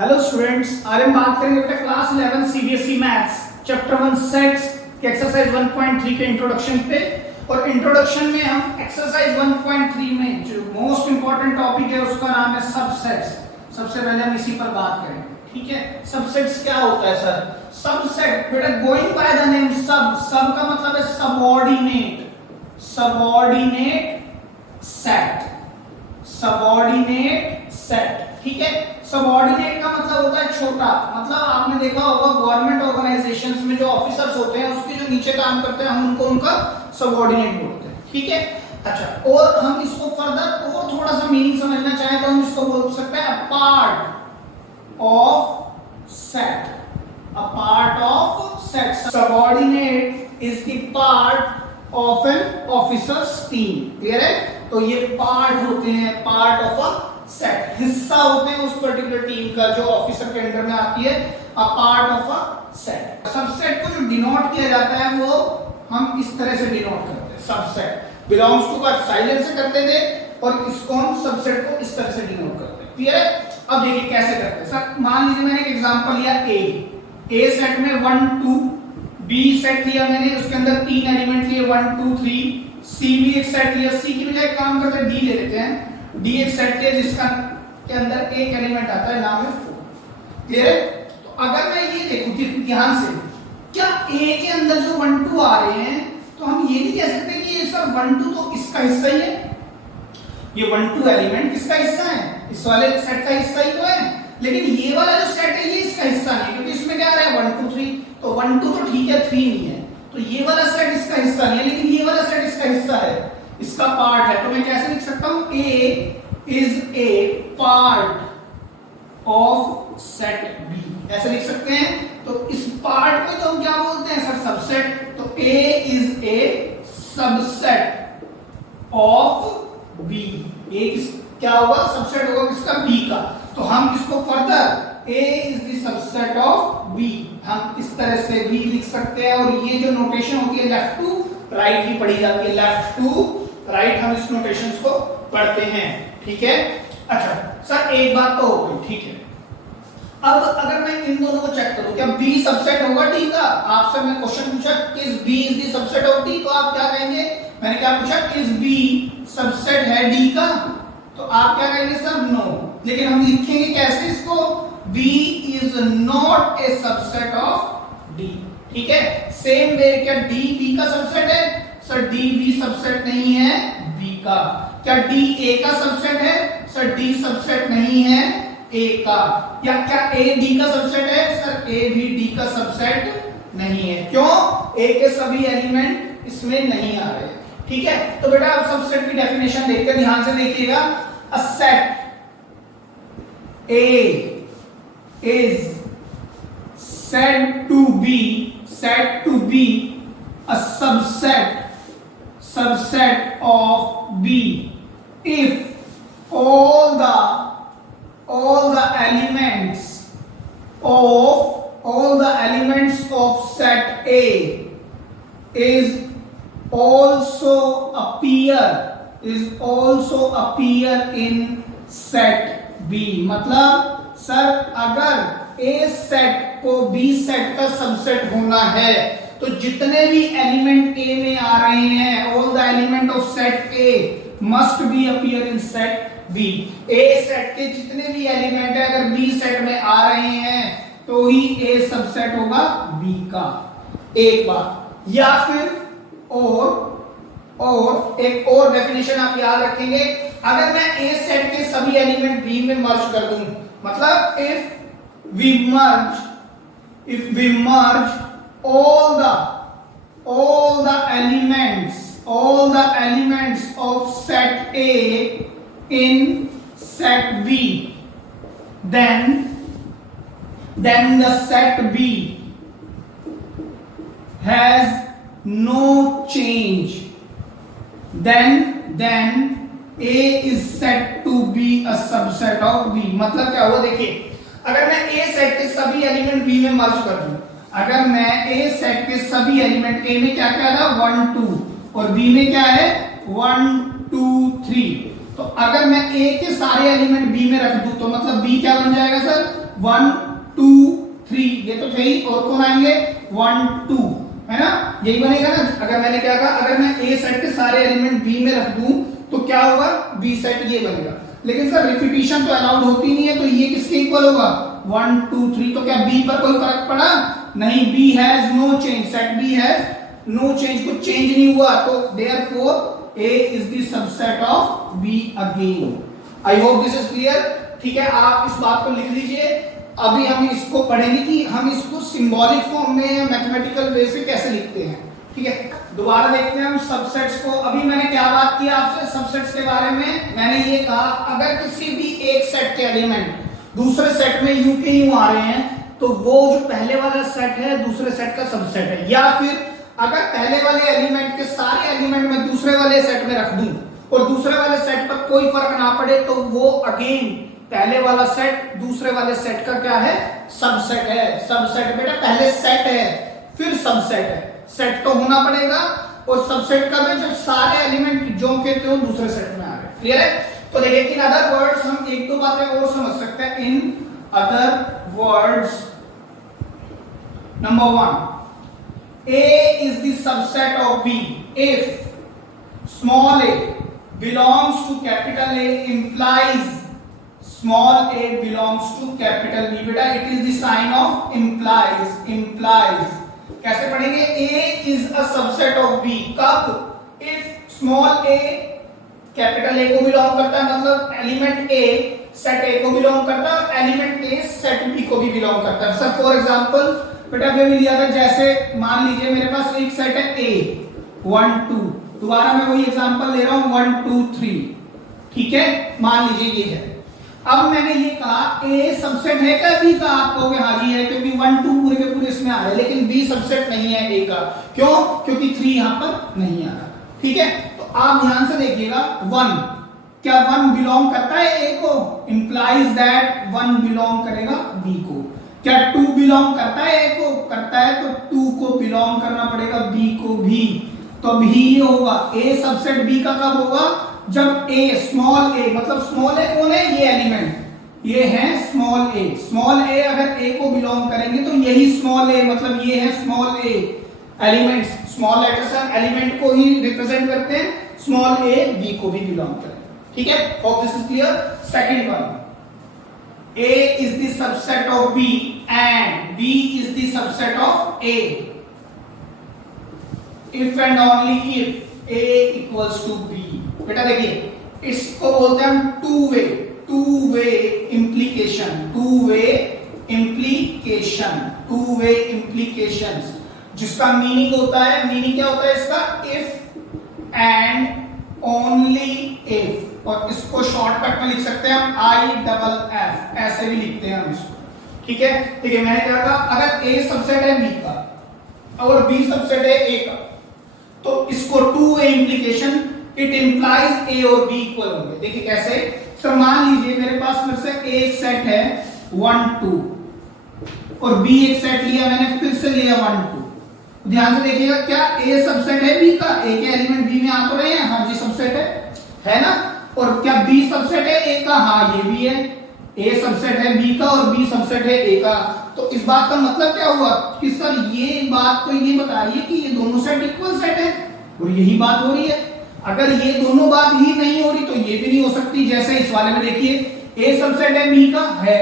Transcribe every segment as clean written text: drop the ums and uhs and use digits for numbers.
Hello students, आज हम बात करेंगे बेटा class 11 CBSE maths chapter 1 sets के एक्सरसाइज 1.3 के इंट्रोडक्शन पे। और इंट्रोडक्शन में हम एक्सरसाइज 1.3 में जो मोस्ट इंपॉर्टेंट टॉपिक है उसका नाम है सबसेट्स। सबसे पहले हम इसी पर बात करेंगे, ठीक है। सबसेट्स क्या होता है सर? सबसेट बेटा गोइंग बाय द नेम सब का मतलब है सबऑर्डिनेट सेट, ठीक है। सबऑर्डिनेट का मतलब होता है छोटा, मतलब आपने देखा होगा गवर्नमेंट ऑर्गेनाइजेशंस में जो ऑफिसर्स होते हैं उसके जो नीचे काम करते हैं हम उनको उनका सबऑर्डिनेट बोलते हैं, ठीक है। अच्छा, और हम इसको फर्दर और थोड़ा सा मीनिंग समझना चाहें तो हम इसको बोल सकते हैं a part of set. Subordinate is the part of an officers team, clear है। तो ये पार्ट होते हैं, पार्ट ऑफ अ सेट, हिस्सा होते हैं उस पर्टिकुलर टीम का जो ऑफिसर के अंडर में आती है, अ part of a set. Subset को जो डिनोट किया जाता है वो हम इस तरह से डिनोट करते हैं, सबसेट बिलोंग्स टू का साइलेंस से करते थे और इसको हम सबसेट को इस तरह से डिनोट करते हैं, क्लियर है। अब देखिए कैसे करते हैं सर। मान लीजिए मैंने एक एग्जांपल लिया ए सेट में 1 2, बी सेट लिया मैंने, उसके अंदर 3 एलिमेंट लिए 1 2 3, सी भी एक सेट लिया, सी की बजाय काम करते हैं डी ले लेते हैं, डी एक सेट लिया जिसका के अंदर एक एलिमेंट आता है, नाम है 4, क्लियर है। तो अगर मैं ये देखूं ध्यान से, क्या ए के अंदर जो 1 2 आ रहे हैं तो हम ये नहीं कह सकते कि ये सर 1 2 तो इसका हिस्सा ही है, ये 1 2 एलिमेंट किसका हिस्सा है? इस वाले सेट का हिस्सा ही तो है। लेकिन ये वाला जो सेट है ये इसका हिस्सा नहीं, क्योंकि इसमें क्या आ रहा है 1 2 3, तो 1 2 तो ठीक है 3 नहीं है, तो ये वाला सेट इसका हिस्सा नहीं है, लेकिन ये वाला सेट इसका हिस्सा है, इसका पार्ट है। तो मैं कैसे लिख सकता हूं? A is a part of set B, ऐसे लिख सकते हैं। तो इस पार्ट को तो हम क्या बोलते हैं सर? सबसेट। तो A is a subset of B, A क्या होगा? सबसेट होगा किसका? बी का। तो हम इसको further A is the subset of B हम इस तरह से भी लिख सकते हैं। और ये जो नोटेशन होती है लेफ्ट टू राइट ही पढ़ी जाती है, लेफ्ट टू राइट हम इस नोटेशंस को पढ़ते हैं, ठीक है। अच्छा सर एक बात तो हो गई, ठीक है। अब अगर मैं इन दोनों को चेक करूं, क्या बी सबसेट होगा डी का? आपसे मैं क्वेश्चन पूछा is B is the subset of D, तो आप क्या कहेंगे? मैंने क्या पूछा? इज बी सबसेट है डी का? तो आप क्या कहेंगे सर? नो। लेकिन हम लिखेंगे कैसे इसको? B is not a subset of D, ठीक है। सेम वे क्या डी बी का सबसेट है? सर डी बी सबसेट नहीं है बी का। क्या डी ए का सबसेट है? सर डी सबसेट नहीं है ए का। या क्या ए डी का सबसेट है? सर ए भी डी का सबसेट नहीं है। क्यों? ए के सभी एलिमेंट इसमें नहीं आ रहे, ठीक है। तो बेटा आप सबसेट की डेफिनेशन देखकर ध्यान से देखिएगा। A set A is said to be a subset of B if all the elements of set A is also appear in set B। मतलब सर अगर A सेट को B सेट का subset होना है तो जितने भी एलिमेंट A में आ रहे हैं, all the element of set A must be appear in set B। A set के जितने भी एलिमेंट है अगर B सेट में आ रहे हैं तो ही A सबसेट होगा B का, एक बात। या फिर और एक और डेफिनेशन आप याद रखेंगे, अगर मैं A सेट के सभी एलिमेंट B में मर्ज कर दूं, मतलब if we merge all the elements of set A in set B, then the set B has no change, then A is said to be a subset of B। मतलब क्या हुआ? देखिए अगर मैं A सेट के सभी element B में मर्ज कर दूं, अगर मैं A सेट के सभी एलिमेंट A में क्या क्या था 1 2 और B में क्या है 1 2 3, तो अगर मैं A के सारे एलिमेंट B में रख दूं तो मतलब B क्या बन जाएगा सर? 1 2 3 ये तो सही, और कौन आएंगे 1 2, है ना, यही बनेगा ना। अगर मैंने क्या कहा, अगर मैं ए सेट के सारे एलिमेंट बी में रख दूं तो क्या होगा, बी सेट ये बनेगा। लेकिन सर रिपीटिशन तो अलाउड होती नहीं है, तो ये किसके इक्वल होगा 1 2 3, तो क्या बी पर कोई फर्क पड़ा नहीं, B has no change, set B has no change, कुछ चेंज नहीं हुआ, तो therefore A is the subset of B again. I hope this is clear. ठीक है, आप इस बात को लिख लीजिए। अभी हम इसको पढ़ेंगे कि हम इसको सिंबॉलिक फॉर्म में या मैथमेटिकल वे से कैसे लिखते हैं। ठीक है, दोबारा देखते हैं हम सबसेट्स को। अभी मैंने क्या बात की आपसे सबसेट्स के बारे में, मैंने ये कहा अगर किसी भी एक सेट के एलिमेंट दूसरे सेट में यूं के यूं आ रहे हैं तो वो जो पहले वाला सेट है दूसरे सेट का सबसेट है, या फिर अगर पहले वाले एलिमेंट के सारे एलिमेंट में दूसरे वाले सेट में रख दूं और दूसरे वाले सेट पर कोई फर्क ना पड़े तो वो अगेन पहले वाला सेट दूसरे वाले सेट का क्या है, सबसेट है। सबसेट बेटा पहले सेट है फिर सबसेट है, सेट तो होना पड़ेगा, और सबसेट कब है, जब सारे एलिमेंट जो के त्यों दूसरे सेट में आ रहे हैं। क्लियर है, तो देखिए इन अदर वर्ड्स हम एक दो बातें और समझ सकते हैं। In other words, number 1, A is the subset of B if small a belongs to capital A implies small a belongs to capital B। बेटा it is the sign of implies, implies कैसे पढ़ेंगे, A is a subset of B कब, if small a capital A को belong करता है, मतलब element A set A को belong करता है और एलिमेंट A सेट B को भी बिलोंग करता है। सर फॉर एग्जांपल बेटा मैं भी लिया था, जैसे मान लीजिए मेरे पास एक सेट है A 1 2, दोबारा मैं वही एग्जांपल ले रहा हूं 1 2 3, ठीक है, मान लीजिए ये है। अब मैंने ये कहा A सबसेट है क्या B का, आप कहोगे हाँ जी है, क्योंकि 1 2 पूरे के पूरे इसमें आ रहे हैं, लेकिन B सबसेट नहीं है A का, क्यों, क्योंकि 3 यहां पर नहीं आ रहा। ठीक है, तो आप ध्यान से देखिएगा 1, क्या 1 बिलोंग करता है A को, इंप्लाइज दैट 1 बिलोंग करेगा B को। क्या 2 बिलोंग करता है A को, करता है, तो 2 को बिलोंग करना पड़ेगा B को भी, तो भी ये होगा A सबसेट B का कब होगा, जब A स्मॉल a, मतलब स्मॉल a कौन है, ये एलिमेंट, ये है स्मॉल a, स्मॉल a अगर A को बिलोंग करेंगे तो यही स्मॉल a, मतलब ये है small a elements, small letters element को ही रिप्रेजेंट करते हैं, स्मॉल a B को भी बिलोंग करें। ठीक है, hope this is clear. Second one, A is the subset of B and B is the subset of A if and only if A equals to B। बेटा देखिए इसको बोलते हैं हम two way implication, two way implications, जिसका meaning होता है, meaning क्या होता है इसका, if and only if, और इसको शॉर्टकट में लिख सकते हैं हम IFF, ऐसे भी लिखते हैं हम इसको। ठीक है, देखिए मैंने क्या कहा, अगर A सबसेट है B का और B सबसेट है A का, तो इसको two way implication, it implies A और B इक्वल होंगे। देखिए कैसे, सर मान लीजिए मेरे पास फिर से A एक सेट है 1 2 और B एक सेट लिया मैंने, फिर से लिया 1 2, ध्यान से देखिएगा, क्या A सबसेट है B का, A के एलिमेंट B में आ तो रहे हैं, हाँ जी सबसेट है ना, और क्या B सबसेट है A का, हाँ ये भी है, A सबसेट है B का और B सबसेट है A का। तो इस बात का मतलब क्या हुआ कि सर ये बात तो ये बताइए कि ये दोनों सेट इक्वल सेट है, और यही बात हो रही है। अगर ये दोनों बात ही नहीं हो रही तो ये भी नहीं हो सकती। जैसे इस वाले में देखिए A सबसेट है B का, है,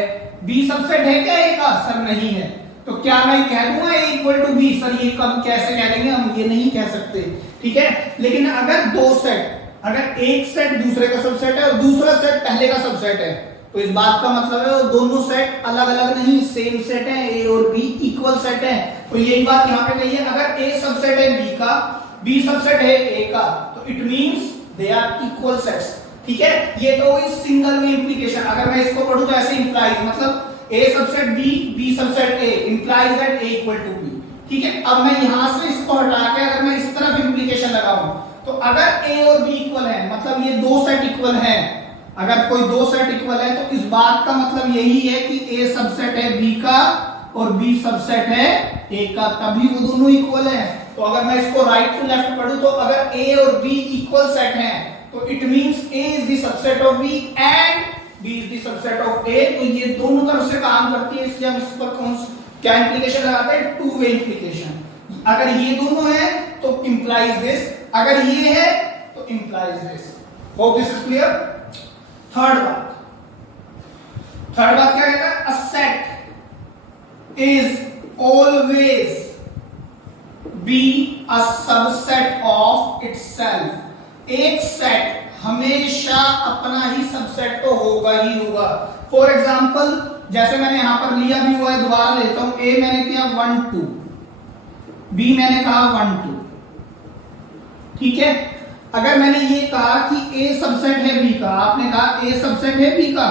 B सबसेट है क्या A का, सर नहीं है, तो क्या मैं कह दूंगा A equal to B, sir ये कब कैसे कह देंगे हम, ये नहीं कह सकते। ठीक है, लेकिन अगर दो सेट, अगर एक सेट दूसरे का सबसेट है और दूसरा सेट पहले का सबसेट है, तो इस बात का मतलब है वो दोनों सेट अलग अलग नहीं, सेम सेट है, A और B इक्वल सेट है। तो यही बात यहाँ पे कही है, अगर A सबसेट है B का, B सबसेट है A का, तो it means they are equal sets. ठीक है, ये तो इस सिंगल वे इंप्लीकेशन, अगर मैं इसको पढ़ूं तो ऐसे इंप्लाइज, मतलब A subset B, B subset A implies that A equal to B। ठीक है, अब मैं यहां से इसको हटा के अगर मैं इस तरफ इंप्लीकेशन लगाऊं, तो अगर A और B इक्वल है, मतलब ये दो सेट इक्वल हैं, अगर कोई दो सेट इक्वल है तो इस बात का मतलब यही है कि A सबसेट है B का और B सबसेट है A का, तभी वो दोनों इक्वल है। तो अगर मैं इसको राइट टू लेफ्ट पढ़ूं, तो अगर A और B इक्वल सेट हैं, तो it means A is the subset of B and B is the subset of A, तो ये दोनों तरफ से काम करती है, इसलिए हम इस पर क्या इंप्लीकेशन लगाते हैं, टू वे इंप्लीकेशन। अगर ये दोनों है तो इंप्लाइज दिस, अगर ये है तो implies this. Hope this is clear. Third बात क्या कहता है, अ set is always be a subset of itself. एक सेट हमेशा अपना ही सबसेट तो होगा ही होगा। फॉर एग्जाम्पल जैसे मैंने यहां पर लिया भी हुआ है, दोबारा लेता हूं, ए मैंने किया 1 2, बी मैंने कहा 1 2, ठीक है। अगर मैंने ये कहा कि ए सबसेट है बी का, आपने कहा ए सबसेट है बी का,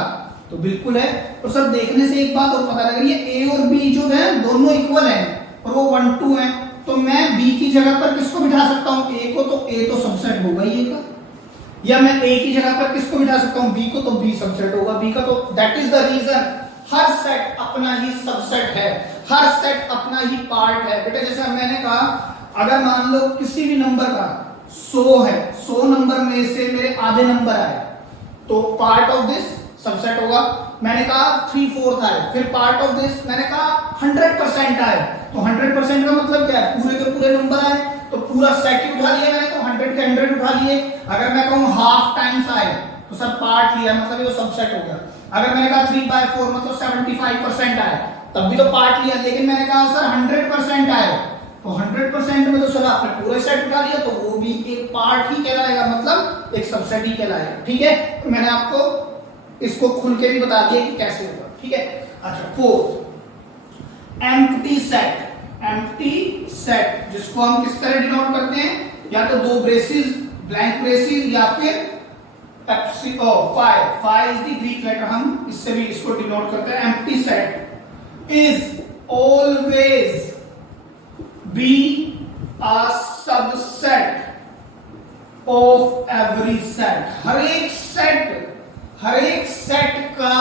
तो बिल्कुल है। और सर देखने से एक बात और पता लग रही है, ए और बी जो है दोनों इक्वल है और वो 1 2 है, तो मैं बी की जगह पर किसको बिठा सकता हूं, ए को, तो ए तो सबसेट होगा ही ए का। या मैं ए की जगह पर किसको बिठा सकता हूं, बी को, तो बी सबसेट होगा बी का। तो दैट इज द रीजन हर सेट अपना ही सबसेट है, हर सेट अपना ही पार्ट है। बेटा जैसे मैंने कहा, अगर मान लो किसी भी नंबर का 100 है, 100 नंबर में से मेरे आधे नंबर आए, तो पार्ट ऑफ दिस सबसेट होगा। मैंने कहा 3/4 आए, फिर पार्ट ऑफ दिस मैंने कहा 100% आए, तो 100% का मतलब क्या है, पूरे के पूरे नंबर आए, तो पूरा सेट ही उठा लिया मैंने, तो 100 के 100 उठा लिए। अगर मैं कहूं हाफ टाइम्स आए, तो सर पार्ट लिया, मतलब ये सबसेट हो गया। अगर मैंने कहा 3/4 मतलब 75% आए, तब भी तो पार्ट लिया। लेकिन मैंने कहा सर 100% आए, तो 100% में तो सर आपने पूरा सेट उठा लिया, तो वो भी एक पार्ट ही कहलाएगा, मतलब एक सबसेट ही कहलाएगा, ठीक है। तो मैंने आपको इसको खुल के भी बता दिया कि कैसे होगा, ठीक है। अच्छा, fourth, empty set. Empty set जिसको हम किस तरह डिनोट करते हैं, या तो दो ब्रेसेस, ब्लैंक ब्रेसेस, या फिर phi is the Greek letter, हम इससे भी इसको डिनोट करते हैं। Empty set is always be a subset of every set. हर एक सेट का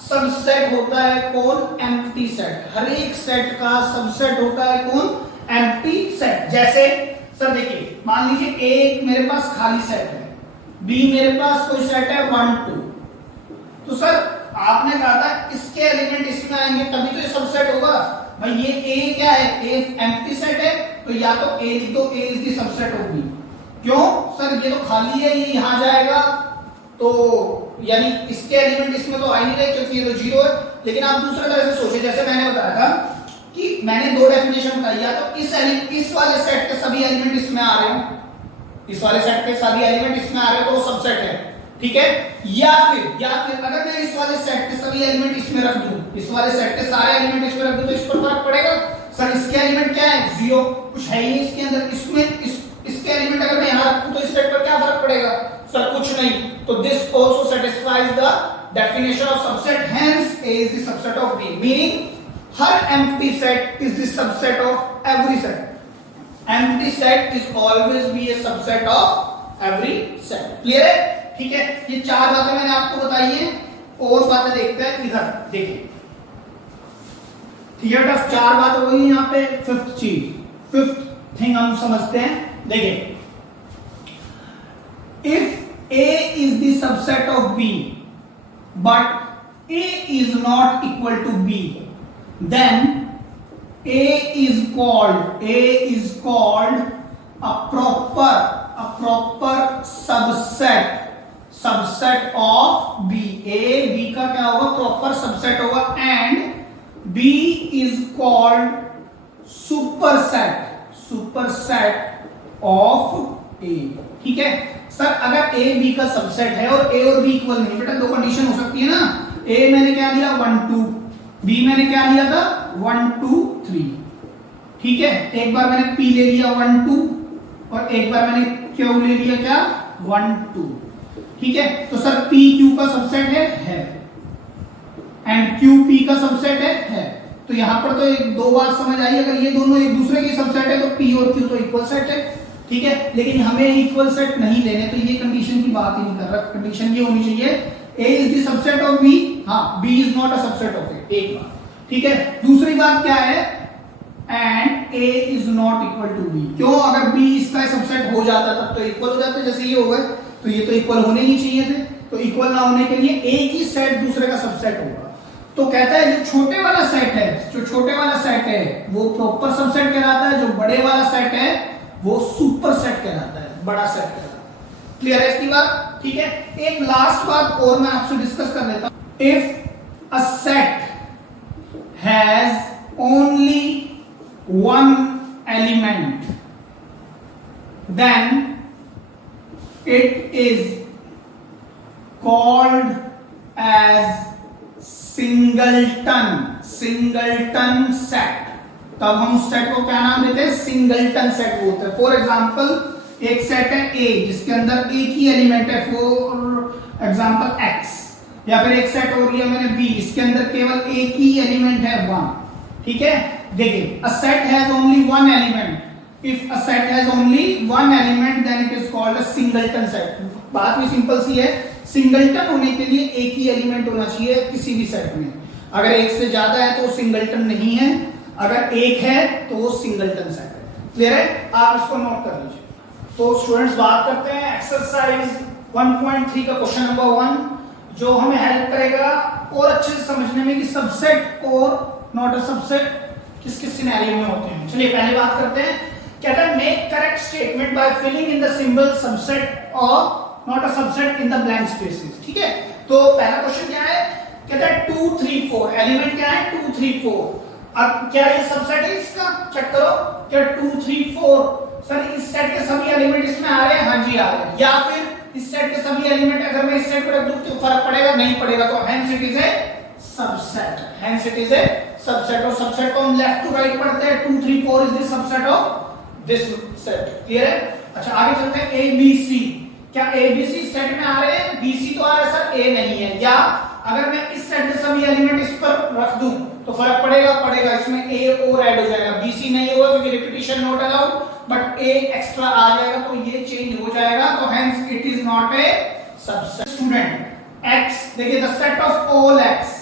सबसेट होता है कौन, एम्प्टी सेट। हर एक सेट का सबसेट होता है कौन, एम्प्टी सेट। जैसे सर देखिए, मान लीजिए ए मेरे पास खाली सेट है, बी मेरे पास कोई सेट है 1 2, तो सर आपने कहा था इसके एलिमेंट इसमें आएंगे तभी तो ये सबसेट होगा। भाई ये ए क्या है, ए एम्प्टी सेट है, तो या तो ए लिख दो, A is the subset of B. क्यों सर, ये तो खाली है, ये यहां जाएगा, तो यानी इसके एलिमेंट इसमें तो आ ही नहीं रहे क्योंकि ये तो 0 है। लेकिन आप दूसरे तरह से सोचे, जैसे मैंने बताया था कि मैंने दो डेफिनेशन बताई, या तो इस वाले सेट के सभी एलिमेंट इसमें आ रहे हो, इस वाले सेट के सभी एलिमेंट इसमें आ रहे हो तो वो सबसेट है, ठीक है। या फिर अगर मैं इस वाले सेट के सभी एलिमेंट इसमें रख दूं, इस वाले सेट के सारे एलिमेंट इसमें रख दूं, तो इस पर फर्क पड़ेगा। सर इसके एलिमेंट क्या है, 0, कुछ है ही नहीं इसके अंदर। इसके एलिमेंट अगर मैं यहां रखूं तो इस सेट पर क्या फर्क पड़ेगा, सर कुछ नहीं। तो this also satisfies the definition of subset, hence A is the subset of B, meaning her empty set is the subset of every set. Empty set is always be a subset of every set. Clear है, ठीक है। ये चार बातें मैंने आपको बताई हैं, और बातें देखते हैं इधर। देखिए थियरम ऑफ चार बातें हो गई, यहाँ पे फिफ्थ थिंग हम समझते हैं। देखिए, if A is the subset of B, but A is not equal to B, then A is called a proper subset of B. A B का क्या होगा, proper subset होगा, and B is called superset of A, ठीक है। Sir अगर A B का subset है और ए और बी इक्वल नहीं, बेटा दो कंडीशन हो सकती है ना। ए मैंने क्या लिया 1 2, बी मैंने क्या लिया था 1 2 3, ठीक है। एक बार मैंने पी ले लिया 1 2, और एक बार मैंने क्यू ले लिया क्या 1 2, ठीक है। तो सर पी क्यू का सबसेट है, एंड क्यू पी का सबसेट है। तो यहां पर तो एक दो बात समझ आई, अगर ये दोनों एक दूसरे की सबसेट है तो पी और क्यू तो इक्वल सेट है, ठीक है। लेकिन हमें इक्वल सेट नहीं लेने, तो ये कंडीशन की बात ही नहीं कर रहा। कंडीशन ये होनी चाहिए A is the subset of B, हाँ B is not a subset of A, एक बात, ठीक है। दूसरी बात क्या है, and A is not equal to B। क्यों, अगर B इसका सबसेट हो जाता तब तो इक्वल हो जाते, जैसे ये हो गए, तो ये तो इक्वल होने नहीं चाहिए थे। तो इक्वल ना होने के लिए एक ही सेट दूसरे का सबसेट होगा। तो कहता है जो छोटे वाला सेट है, जो छोटे वाला सेट है वो प्रॉपर सबसेट कहलाता है, जो बड़े वाला सेट है वो सुपर सेट कहलाता है, बड़ा सेट कहलाता है। क्लियर है इसकी बात? ठीक है, एक लास्ट बात और मैं आपसे डिस्कस कर लेता हूं। If a set has only one element then it is called as singleton set. तब हम उस सेट को क्या नाम देते हैं? सिंगलटन सेट बोलते हैं। फॉर एग्जांपल एक सेट है ए जिसके अंदर एक ही एलिमेंट है, फॉर एग्जांपल एक्स, या फिर एक सेट और लिया मैंने बी, इसके अंदर केवल एक ही एलिमेंट है 1। ठीक है, देखिए a set has only one element, if a set has only one element then it is called a singleton set. बात भी सिंपल सी है, सिंगलटन होने के लिए एक ही एलिमेंट होना चाहिए किसी भी सेट में। अगर एक से ज्यादा है तो वो सिंगलटन नहीं है, अगर एक है तो वो सिंगलटन सेट है। क्लियर है? आप इसको नोट कर लीजिए। तो स्टूडेंट्स बात करते हैं एक्सरसाइज 1.3 का क्वेश्चन नंबर 1, जो हमें हेल्प करेगा और अच्छे से समझने में कि सबसेट और नॉट अ सबसेट किस किस सिनेरियो में होते हैं। चलिए पहले बात करते हैं। कहता है make correct statement by filling in the symbol subset और not a subset in the blank spaces. ठीक है, तो पहला क्वेश्चन क्या है? कहता है 2 3 4 एलिमेंट क्या है? 2 3 4। अब क्या ये सबसेट है इसका? चेक करो, क्या 2 3 4 सर इस सेट के सभी एलिमेंट इसमें आ रहे हैं? हाँ जी आ रहे हैं। या फिर इस सेट के सभी एलिमेंट अगर मैं इस सेट पर रख दूं तो फर्क पड़ेगा? नहीं पड़ेगा। तो hence it is a subset, hence it is a subset. और सबसेट को हम लेफ्ट टू राइट पढ़ते हैं। 2 3 4 is the subset of this set. Clear है? अच्छा आगे चलते हैं। ए बी सी, क्या ए बी सी सेट में आ रहे हैं? बी सी तो आ रहा है सर, ए नहीं है। या अगर मैं इस सेट के सभी एलिमेंट इस पर रख दूं तो फर्क पड़ेगा? पड़ेगा। इसमें ए और ऐड हो जाएगा, बी सी नहीं होगा क्योंकि repetition not allowed, but a extra आ जाएगा तो ये चेंज हो जाएगा। तो hence it is not a subset. Student x, देखिए the set of all x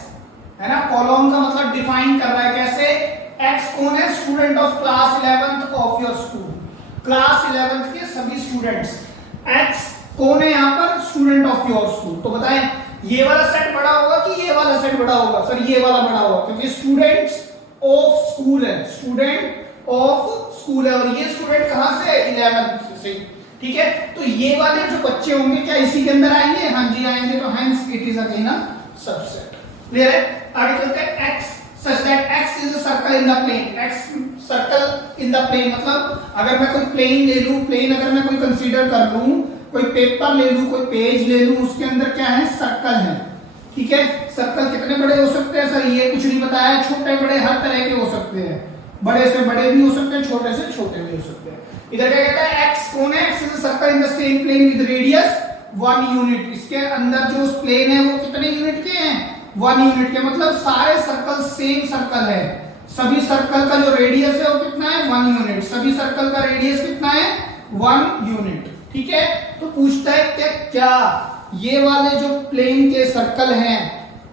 है ना, कॉलम का मतलब डिफाइन कर रहा है कैसे? एक्स कौन है? Student of class 11th of your school, class 11th के सभी स्टूडेंट्स। एक्स कौन है यहाँ पर? Student of your school. तो बताएं ये वाला सेट बड़ा होगा कि ये वाला सेट बड़ा होगा? सर ये वाला बड़ा होगा क्योंकि स्टूडेंट्स ऑफ स्कूल है, स्टूडेंट ऑफ स्कूल है, और ये स्टूडेंट कहां से? 11th से। ठीक है, तो ये वाले जो बच्चे होंगे क्या इसी के अंदर आएंगे? हाँ जी आएंगे। तो hence it is again a subset. Clear है? आगे चलते हैं। X such that x is a circle in the plane, x circle in the plane मतलब अगर मैं कोई प्लेन ले लूं, प्लेन अगर मैं कोई कंसीडर कर लूं, कोई पेपर ले लूं, कोई पेज ले लूं, उसके अंदर क्या है? सर्कल है। ठीक है, सर्कल कितने बड़े हो सकते हैं? सर ये कुछ नहीं बताया, छोटे बड़े हर तरह के हो सकते हैं, बड़े से बड़े भी हो सकते हैं, छोटे से छोटे भी हो सकते हैं। इधर क्या कहता है? x कौन है? x is a circle in the same plane with radius 1 unit. इसके अंदर जो प्लेन है वो कितने यूनिट के हैं? 1 यूनिट के, मतलब सारे सर्कल सेम सर्कल है। सभी सर्कल का जो रेडियस है वो कितना है? 1 यूनिट। सभी सर्कल का रेडियस कितना है? 1 यूनिट। ठीक है, तो पूछता है कि क्या ये वाले जो प्लेन के सर्कल हैं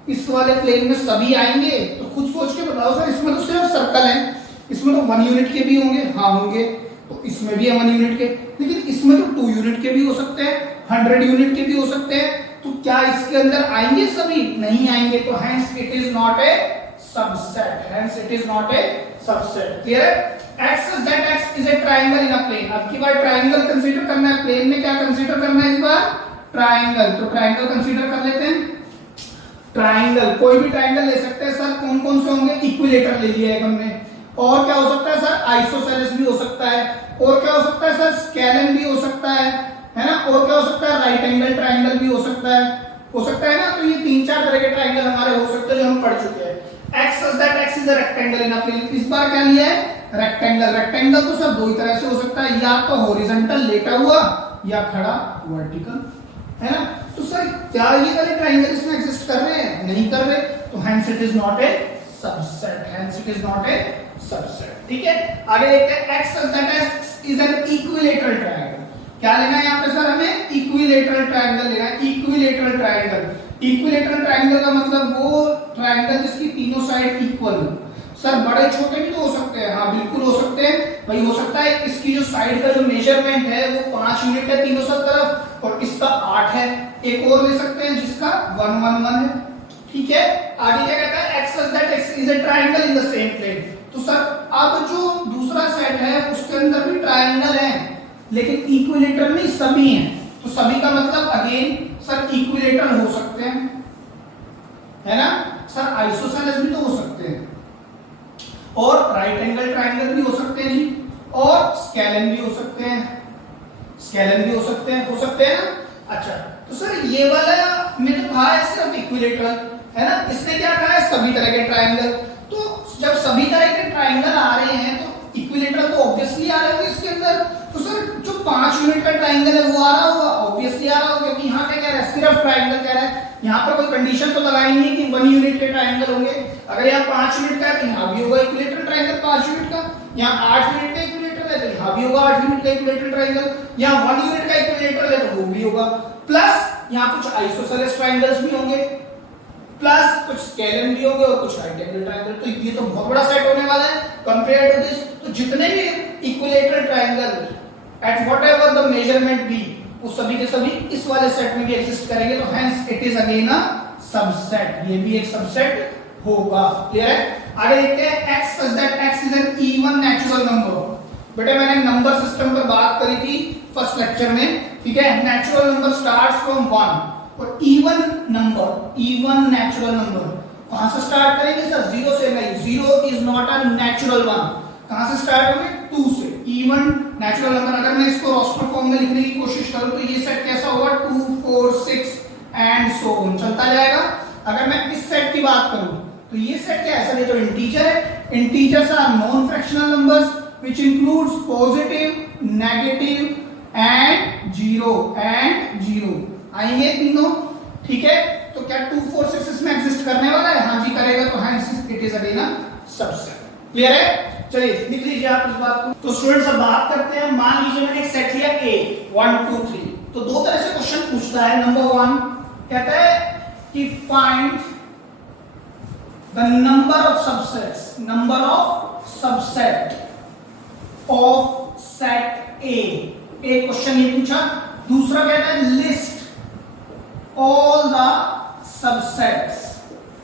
इस वाले प्लेन में सभी आएंगे? तो खुद सोच के बताओ सर, इसमें तो सिर्फ सर्कल है, इसमें तो 1 यूनिट के भी होंगे। हाँ होंगे। तो इसमें भी है 1 यूनिट के, लेकिन इसमें तो 2 यूनिट के भी हो सकते हैं, 100 यूनिट के भी हो सकते हैं। तो क्या इसके अंदर आएंगे सभी? नहीं आएंगे। तो hence it is not a subset, hence it is not a subset. Clear है? x such that x is a triangle in a plane। अब की बार ट्रायंगल कंसीडर करना है, प्लेन में क्या कंसीडर करना है इस बार? ट्रायंगल। तो ट्रायंगल कंसीडर कर लेते हैं। ट्रायंगल, कोई भी ट्रायंगल ले सकते हैं। सर कौन कौन से होंगे? इक्विलेटर ले लिया है हमने। और क्या हो सकता है सर? आइसोसेलेस भी हो सकता है। और क्या हो सकता है सर? स्केलन भी हो सकता है ना। और क्या हो सकता है? राइट एंगल ट्रायंगल भी हो सकता है ना। तो ये 3-4 तरह के ट्रायंगल हमारे हो सकते हैं जो हम पढ़ चुके हैं। x such that x is a rectangle in a plane। इस बार क्या लिया है? रेक्टेंगल। रेक्टेंगल तो सर दो ही तरह से हो सकता है, या तो हॉरिजॉन्टल लेटा हुआ या खड़ा वर्टिकल, है ना। तो सर क्या ये वाले ट्रायंगल इसमें एग्जिस्ट कर रहे हैं? नहीं कर रहे। तो hence it is not a subset, hence it is not a subset. ठीक है, आगे देखते हैं। x such that x is an equilateral triangle। क्या लेना है यहाँ पे सर? हमें इक्विलेटरल ट्रायंगल लेना है। इक्विलेटरल ट्रायंगल, इक्विलेटरल ट्रायंगल का मतलब वो ट्रायंगल जिसकी तीनों साइड इक्वल हो। सर बड़े छोटे भी तो हो सकते हैं। हाँ बिल्कुल हो सकते हैं भाई। हो सकता है इसकी जो साइड का जो मेजरमेंट है वो 5 यूनिट है तीनों सब तरफ, और इस जिसका 8 है, एक और ले सकते हैं जिसका 1 1 1 है। ठीक है, आगे क्या कहता है, x such that x is a triangle in the same plane। तो सर अब जो दूसरा सेट है उसके अंदर भी ट्रायंगल है लेकिन इक्विलेटरल नहीं, सभी हैं। तो सभी का मतलब अगेन सर इक्विलेटरल हो सकते हैं, है ना सर, आइसोसेलेस भी तो हो सकते हैं, और राइट एंगल ट्रायंगल भी हो सकते हैं जी, और स्केलन भी हो सकते हैं, स्केलन भी हो सकते हैं ना। अच्छा, तो सर ये वाला में तो कहा है सिर्फ इक्विलेटरल, है ना, इसने क्या कहा है, सभी तरह के ट्रायंगल। तो जब सभी तरह के ट्रायंगल आ रहे हैं तो इक्विलेटरल तो ऑब्वियसली आ रहे होंगे इसके अंदर। तो सर जो 5 यूनिट का ट्रायंगल है वो आ रहा होगा, ऑब्वियसली आ रहा होगा, क्योंकि यहाँ पे क्या कह रहा है, सिर्फ ट्रायंगल कह रहा है, यहाँ पर कोई कंडीशन तो लगाई नहीं है कि 1 यूनिट के ट्रायंगल होंगे। अगर यहाँ 5 यूनिट का है तो यहाँ भी होगा इक्विलेटरल ट्रायंगल 5 यूनिट का, यहाँ 8 यूनिट का इक्विलेटरल है तो यहाँ भी होगा 8 यूनिट का इक्विलेटरल ट्रायंगल, यहाँ 1 यूनिट का इक्विलेटरल है तो वो भी होगा, प्लस यहाँ कुछ आइसोसेलेस ट्रायंगल्स भी होंगे, प्लस कुछ स्केलन भी होंगे और कुछ राइट एंगल ट्रायंगल। तो ये तो बहुत बड़ा सेट होने वाला है कंपेयर टू दिस। तो जितने भी equilateral triangle at whatever the measurement be, वो सभी के सभी इस वाले सेट में भी एग्जिस्ट करेंगे। तो hence it is again a subset, ये भी एक सबसेट होगा। क्लियर है, आगे देखते हैं x such that x is an even natural number। बेटे मैंने नंबर सिस्टम पर बात करी थी फर्स्ट लेक्चर में, ठीक है, नेचुरल नंबर स्टार्ट्स फ्रॉम 1 और even number, even natural number कहां से स्टार्ट करेंगे सर, 0 से नहीं, 0 is not a natural one. कहां से स्टार्ट होंगे, 2 से। इवन नेचुरल नंबर अगर मैं इसको रोस्टर फॉर्म में लिखने की कोशिश करूं तो ये सेट कैसा होगा, 2 4 6 एंड सो ऑन चलता जाएगा। अगर मैं इस सेट की बात करूं तो ये सेट क्या है सर, ये तो इंटीजर है। Integers are non fractional numbers which includes positive, negative and zero आएंगे तीनों। ठीक है, तो क्या 2 4 6 इसमें एग्जिस्ट करने वाला है, हाँ जी करेगा, तो hence it is again a subset. Clear है, चलिए लिख लीजिए आप इस बात को। तो स्टूडेंट्स अब बात करते हैं, मान लीजिए मैंने एक सेट लिया A 1 2 3, तो दो तरह से क्वेश्चन पूछता है। नंबर 1 कहता है कि find the number of subsets, number of subset of set A, एक क्वेश्चन ये पूछा। दूसरा कहता है list all the subsets,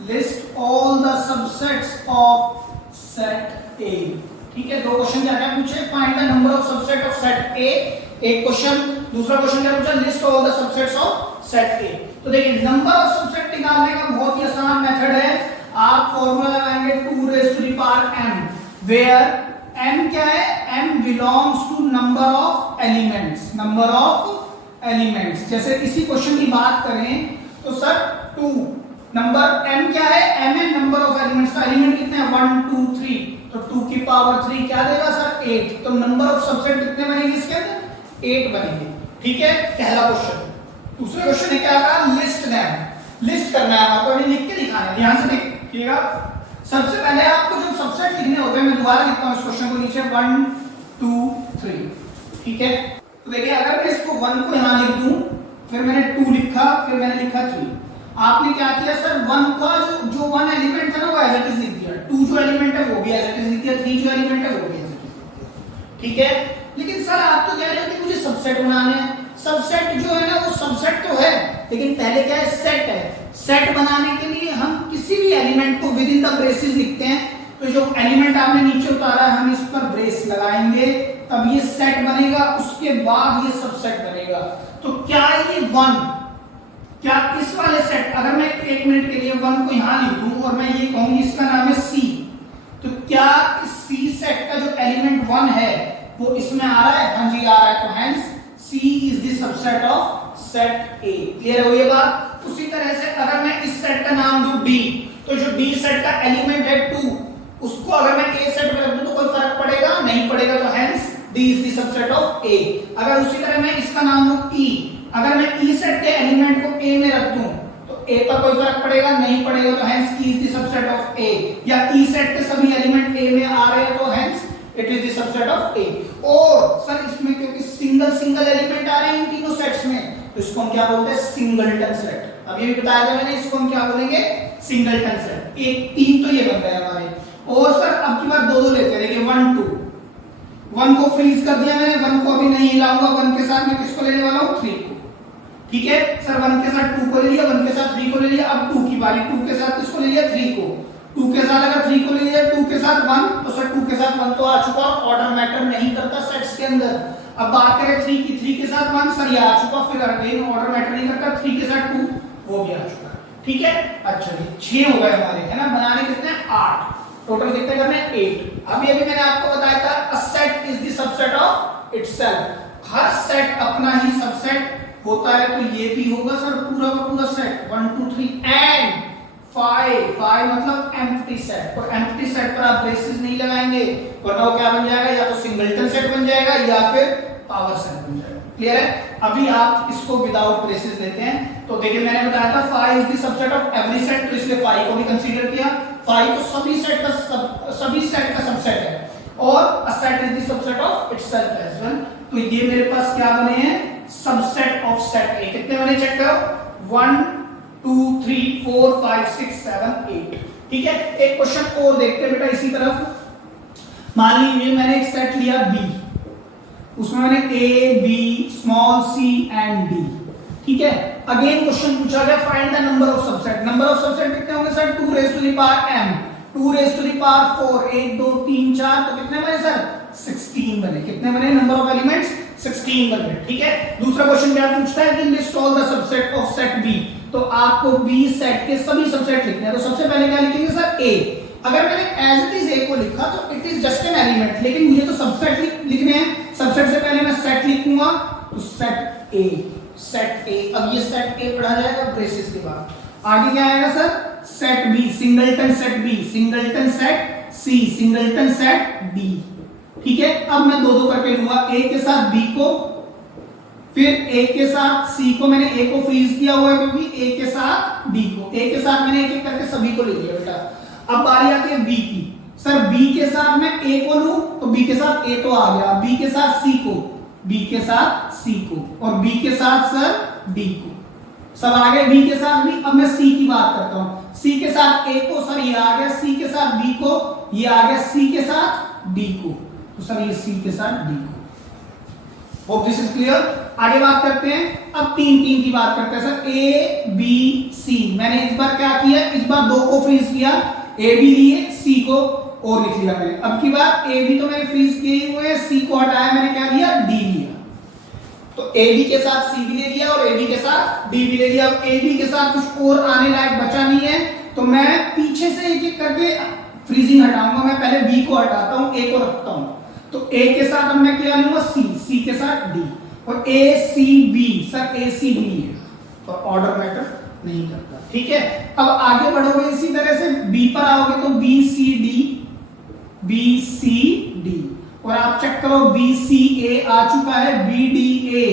list all the subsets of set A। ठीक है, दो क्वेश्चन क्या क्या पूछे, find the number of subset of set A एक क्वेश्चन, दूसरा क्वेश्चन क्या पूछा, list all the subsets of set A। तो देखिए नंबर ऑफ सबसेट निकालने का बहुत ही आसान मेथड है, आप फॉर्मूला लगाएंगे 2 raised to the power m, where m क्या है, m belongs to number of elements, number of elements. जैसे इसी क्वेश्चन की बात करें तो सर 2 नंबर m क्या है, m है नंबर ऑफ एलिमेंट्स का, एलिमेंट कितने हैं 1 2 3, तो 2 की पावर 3 क्या देगा सर 8, तो नंबर ऑफ सबसेट कितने बनेंगे इसके अंदर 8 बनेंगे। ठीक है, पहला क्वेश्चन। दूसरा क्वेश्चन है क्या कहा, लिस्ट देम, लिस्ट करना है आपको, अभी लिख के दिखाना है, ध्यान से देखिएगा। सबसे पहले आपको जो सबसेट लिखने होते हैं, मैं दोबारा लिखता हूं इस क्वेश्चन को नीचे 1 2 3। ठीक है, तो देखिए अगर मैं इसको 1 को यहां लिख दूं, फिर मैंने 2 लिखा, फिर मैंने लिखा 3, आपने क्या किया सर 1 का जो 1 एलिमेंट था ना वो एज इट इज लिख दिया, 2 जो एलिमेंट है वो भी एज इट इज लिख दिया, 3 जो एलिमेंट है वो भी एज इट इज लिख दिया। ठीक है, लेकिन सर आप तो कह रहे हो कि मुझे सबसेट बनाने हैं। सबसेट जो है ना वो सबसेट तो है, लेकिन पहले क्या है, सेट है। सेट बनाने के लिए हम किसी भी एलिमेंट को विद इन द ब्रेसेस लिखते हैं, तो जो एलिमेंट आपने नीचे उतारा है हम इस पर ब्रेस लगाएंगे, तब ये सेट बनेगा, उसके बाद ये सबसेट बनेगा। तो क्या ये 1, क्या इस वाले सेट, अगर मैं 1 मिनट के लिए 1 को यहां लिख दूं और मैं ये कहूं इसका नाम है C, तो क्या इस C सेट का जो एलिमेंट 1 है वो इसमें आ रहा है, हाँ जी आ रहा है, तो hence C is the subset of set A। Clear हो ये बात। उसी तरह से अगर मैं इस सेट का नाम दूं D, तो जो D सेट का एलिमेंट है 2, उसको अगर मैं A सेट में रख दूं तो कोई फर्क पड़ेगा नहीं पड़ेगा, तो hence D is the subset of A। अगर उसी तरह मैं इसका नाम दूं E, अगर मैं E सेट के एलिमेंट को A में रख दूं तो A पर कोई फर्क पड़ेगा नहीं पड़ेगा, तो hence E is the subset of A। या E सेट के सभी एलिमेंट A में आ रहे हैं तो hence it is the subset of A। और सर इसमें क्योंकि सिंगल एलिमेंट आ रहे हैं इन तीनों सेट्स में, तो इसको हम क्या बोलते हैं, सिंगलटन सेट। अभी भी बताया था मैंने, इसको हम क्या बोलेंगे, सिंगलटन सेट। एक 3 तो ये बन गए हमारे। और सर अब की बार 2 लेते हैं, देखिए 1 2, 1 को फ्रीज कर दिया मैंने, 1 को अभी नहीं हिलाऊंगा, 1 के साथ मैं किसको लेने वाला हूं, 3 को। ठीक है सर, 1 के साथ 2 को ले लिया, 1 के साथ 3 को ले लिया, अब 2 की बारी, 2 के साथ किसको ले लिया, 3 को, 2 के साथ अगर 3 को ले लिया, 2 के साथ 1, तो सर 2 के साथ 1 तो आ चुका, ऑर्डर मैटर नहीं करता सेट्स के अंदर। अब बात करें 3 की, 3 के साथ 1 सर ये आ चुका, फिर अगेन ऑर्डर मैटर नहीं करता, 3 के साथ 2 वो भी आ चुका, ठीक है। अच्छा जी 6 हो गए हमारे, है ना, बनाने कितने 8, टोटल कितने करने 8। अभी मैंने आपको बताया था अ set is the subset of itself, her set अपना ही सबसेट होता है, तो ये भी होगा सर पूरा का पूरा सेट 1 2 3 एंड 5 मतलब एम्प्टी सेट, और एम्प्टी सेट पर आप ब्रेसेस नहीं लगाएंगे वरना वो क्या बन जाएगा, या तो सिंगलटन सेट बन जाएगा या फिर पावर सेट बन जाएगा। क्लियर है? अभी आप इसको विदाउट ब्रेसेस लेते हैं, तो देखिए मैंने बताया था 5 is the subset of every set, तो इसलिए 5 को भी कंसीडर किया। 5 तो सभी सेट का सबसेट है, और a set is the subset of itself as well. तो ये मेरे पास क्या बने हैं, सबसेट ऑफ सेट ए। कितने बने चेक करो, 1 2 3 4 5 6 7 8। ठीक है, एक क्वेश्चन और देखते हैं बेटा इसी तरफ। मान लीजिए मैंने एक सेट लिया बी, उसमें मैंने A B small C and D. ठीक है, अगेन क्वेश्चन पूछा गया find the number of subset. Number of subset कितने होंगे sir, 2 raise to the power m, 2 raise to the power 4, 1 2 3 4, तो कितने बने सर 16 बने। कितने बने, नंबर ऑफ एलिमेंट्स 16 बने। ठीक है, दूसरा क्वेश्चन क्या पूछता है कि list all the subset of set B, तो आपको बी सेट के सभी सबसेट लिखने हैं। तो सबसे पहले क्या लिखेंगे सर ए। अगर मैंने एज इट इज ए को लिखा तो it is just an element, लेकिन मुझे तो सबसेट लिखने हैं। सबसेट से पहले मैं सेट लिखूंगा, तो सेट ए, सेट ए। अब ये सेट ए पढ़ा जाएगा ब्रेसेस के बाद। आगे क्या आएगा sir, set B, singleton set B, singleton set C, singleton set D. ठीक है, अब मैं दो दो करके लूंगा, ए के साथ बी को, फिर ए के साथ सी को। मैंने ए को फ्रीज किया हुआ है क्योंकि ए के साथ बी को, ए के साथ मैंने एक एक करके सभी को ले लिया बेटा। अब बारी आती है बी की। सर बी के साथ मैं ए को लूं तो बी के साथ ए तो आ गया, बी के साथ सी को, बी के साथ सी को, और बी के साथ सर डी को, सब आ गए बी के साथ भी। अब मैं सी की बात करता हूं, सी के साथ ए को, सर ये आ गया, सी के साथ बी को, ये आ गया, सी के साथ डी को, तो सर ये सी के साथ डी को। Hope this is clear. आगे बात करते हैं, अब 3 3 की बात करते हैं सर, ए बी सी। मैंने इस बार क्या किया, इस बार 2 को फ्रीज किया, ए बी लिए, सी को और लिख लिया मैंने। अब की बार ए बी तो मैंने फ्रीज किए हुए, सी को हटाया, मैंने क्या लिया डी लिया। तो ए बी के साथ सी भी ले लिया और ए बी के साथ डी भी ले लिया। अब ए बी के साथ कुछ और आने लायक बचा नहीं है, तो मैं पीछे से एक एक करके फ्रीजिंग हटाऊंगा। मैं पहले बी को हटाता हूं, ए को रखता हूं। तो ए के साथ अब मैं क्या लूंगा सी, सी के साथ डी, और ए सी बी, सर ए सी बी है, तो ऑर्डर मैटर नहीं करता। ठीक है, अब आगे बढ़ोगे इसी तरह से, बी पर आओगे तो B C D, B C D, और आप चेक करो बी सी ए आ चुका है, B D A,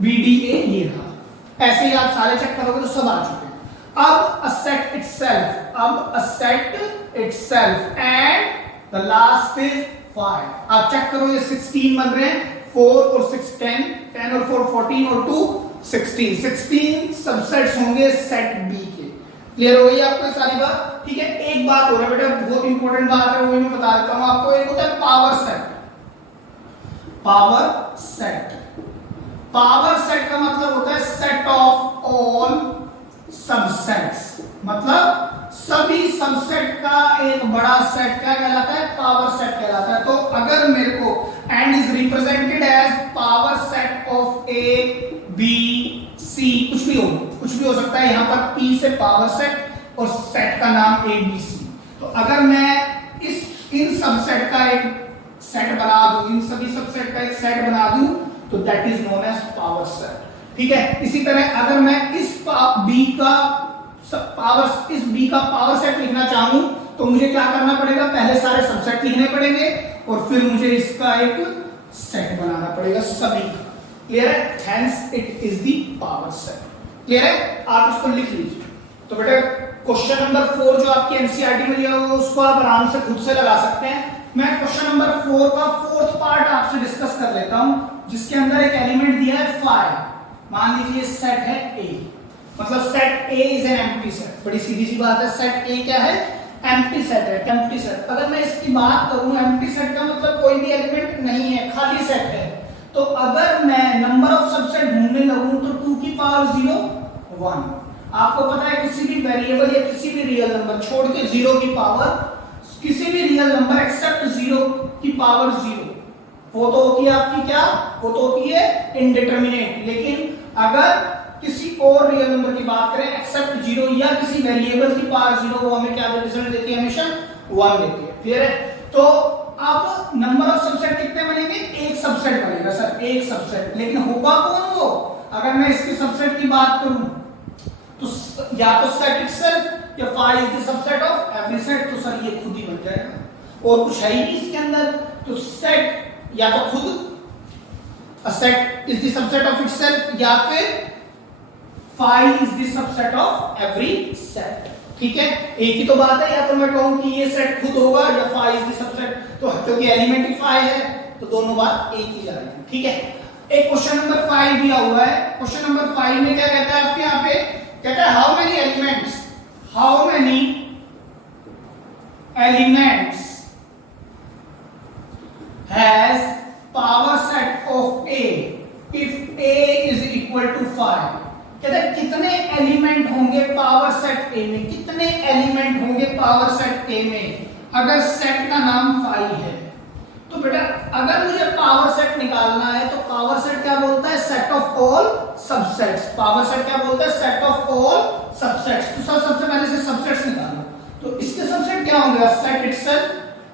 B D A ये रहा। ऐसे ही आप सारे चेक करोगे तो सब आ चुके हैं। अब अ सेट इटसेल्फ, अब a set itself and the last is 5। आप चेक करो ये 16 बन रहे हैं, 4 और 6 10, 10 और 4 14 और 2 16, 16 सबसेट्स होंगे सेट बी के। क्लियर हो गई आपको सारी बात। ठीक है, एक बात हो रहा है बेटा, बहुत इंपॉर्टेंट बात है, वो मैं बता देता हूं आपको। एक होता है power set. Power set, power set का मतलब होता है सेट ऑफ ऑल सबसेट्स, मतलब सभी सबसेट का एक बड़ा सेट क्या कहलाता है, पावर सेट कहलाता है। तो अगर मेरे को and is represented as power set of A B C, कुछ भी हो सकता है, यहां पर पी से पावर सेट और सेट का नाम ए बी सी। तो अगर मैं इन सबसेट का एक सेट बना दूं, इन सभी सबसेट का एक सेट बना दूं, तो that is known as power set. ठीक है, इसी तरह अगर मैं इस बी का पावर सेट लिखना चाहूं तो मुझे क्या करना पड़ेगा, पहले सारे सबसेट लिखने पड़ेंगे और फिर मुझे इसका एक सेट बनाना पड़ेगा सभी का। क्लियर है, hence it is the power set. Clear है, आप इसको लिख लीजिए। तो बेटा क्वेश्चन नंबर 4 जो आपकी एनसीईआरटी में दिया हुआ है उसको आप आराम से खुद से लगा सकते हैं। मैं क्वेश्चन नंबर 4 का 4th पार्ट आपसे डिस्कस कर लेता हूं, जिसके अंदर एक एलिमेंट दिया है 5। मान लीजिए सेट है ए, मतलब set A is an empty set. बड़ी सीधी सी बात है, सेट ए क्या है, एम्प्टी सेट है। एम्प्टी सेट, अगर मैं इसकी बात करूं, एम्प्टी सेट का मतलब कोई भी एलिमेंट नहीं है, खाली सेट है। तो अगर मैं नंबर ऑफ सबसेट ढूंढने लगूं तो 2 की पावर 0 1। आपको पता है किसी भी वेरिएबल या किसी भी रियल नंबर छोड़ के 0 की पावर, किसी भी रियल नंबर एक्सेप्ट 0 की पावर 0, वो तो होती है आपकी क्या, वो तो होती है इनडिटरमिनेट। लेकिन अगर किसी और रियल नंबर की बात करें एक्सेप्ट 0 या किसी वेरिएबल की पावर 0, वो हमें क्या रिजल्ट देती है, हमेशा 1 देती है। क्लियर है? तो अब नंबर ऑफ सबसेट कितने बनेंगे, एक सबसेट बनेगा सर, एक सबसेट। लेकिन होगा कौन वो, अगर मैं इसके सबसेट की बात करूं तो या तो सेट इटसेल्फ या phi is the subset of every set, तो सर ये खुद ही बन जाएगा और कुछ है ही नहीं इसके अंदर। तो सेट या तो खुद set is the subset of itself या फिर phi is the subset of every set. ठीक है, एक ही तो बात है, या तो मैं कहूं कि ये सेट खुद होगा या फाई इज द सबसेट, तो क्योंकि एलिमेंट ही फाई है तो दोनों बात एक ही जाएगी। ठीक है, एक क्वेश्चन नंबर 5 दिया हुआ है। क्वेश्चन नंबर 5 में क्या कहता है आपके यहाँ पे, कहता है how many elements has power set of A if A is equal to 5। कहता है कितने एलिमेंट होंगे पावर सेट ए में, कितने एलिमेंट होंगे पावर सेट ए में अगर सेट का नाम 5 है। तो बेटा अगर मुझे पावर सेट निकालना है तो पावर सेट क्या बोलता है, set of all subsets. Power set क्या बोलता है, सेट ऑफ ऑल सबसेट्स। तो सर सबसे पहले से सबसेट्स निकालो, तो इसके सबसेट क्या होंगे, सेट इटसेल्फ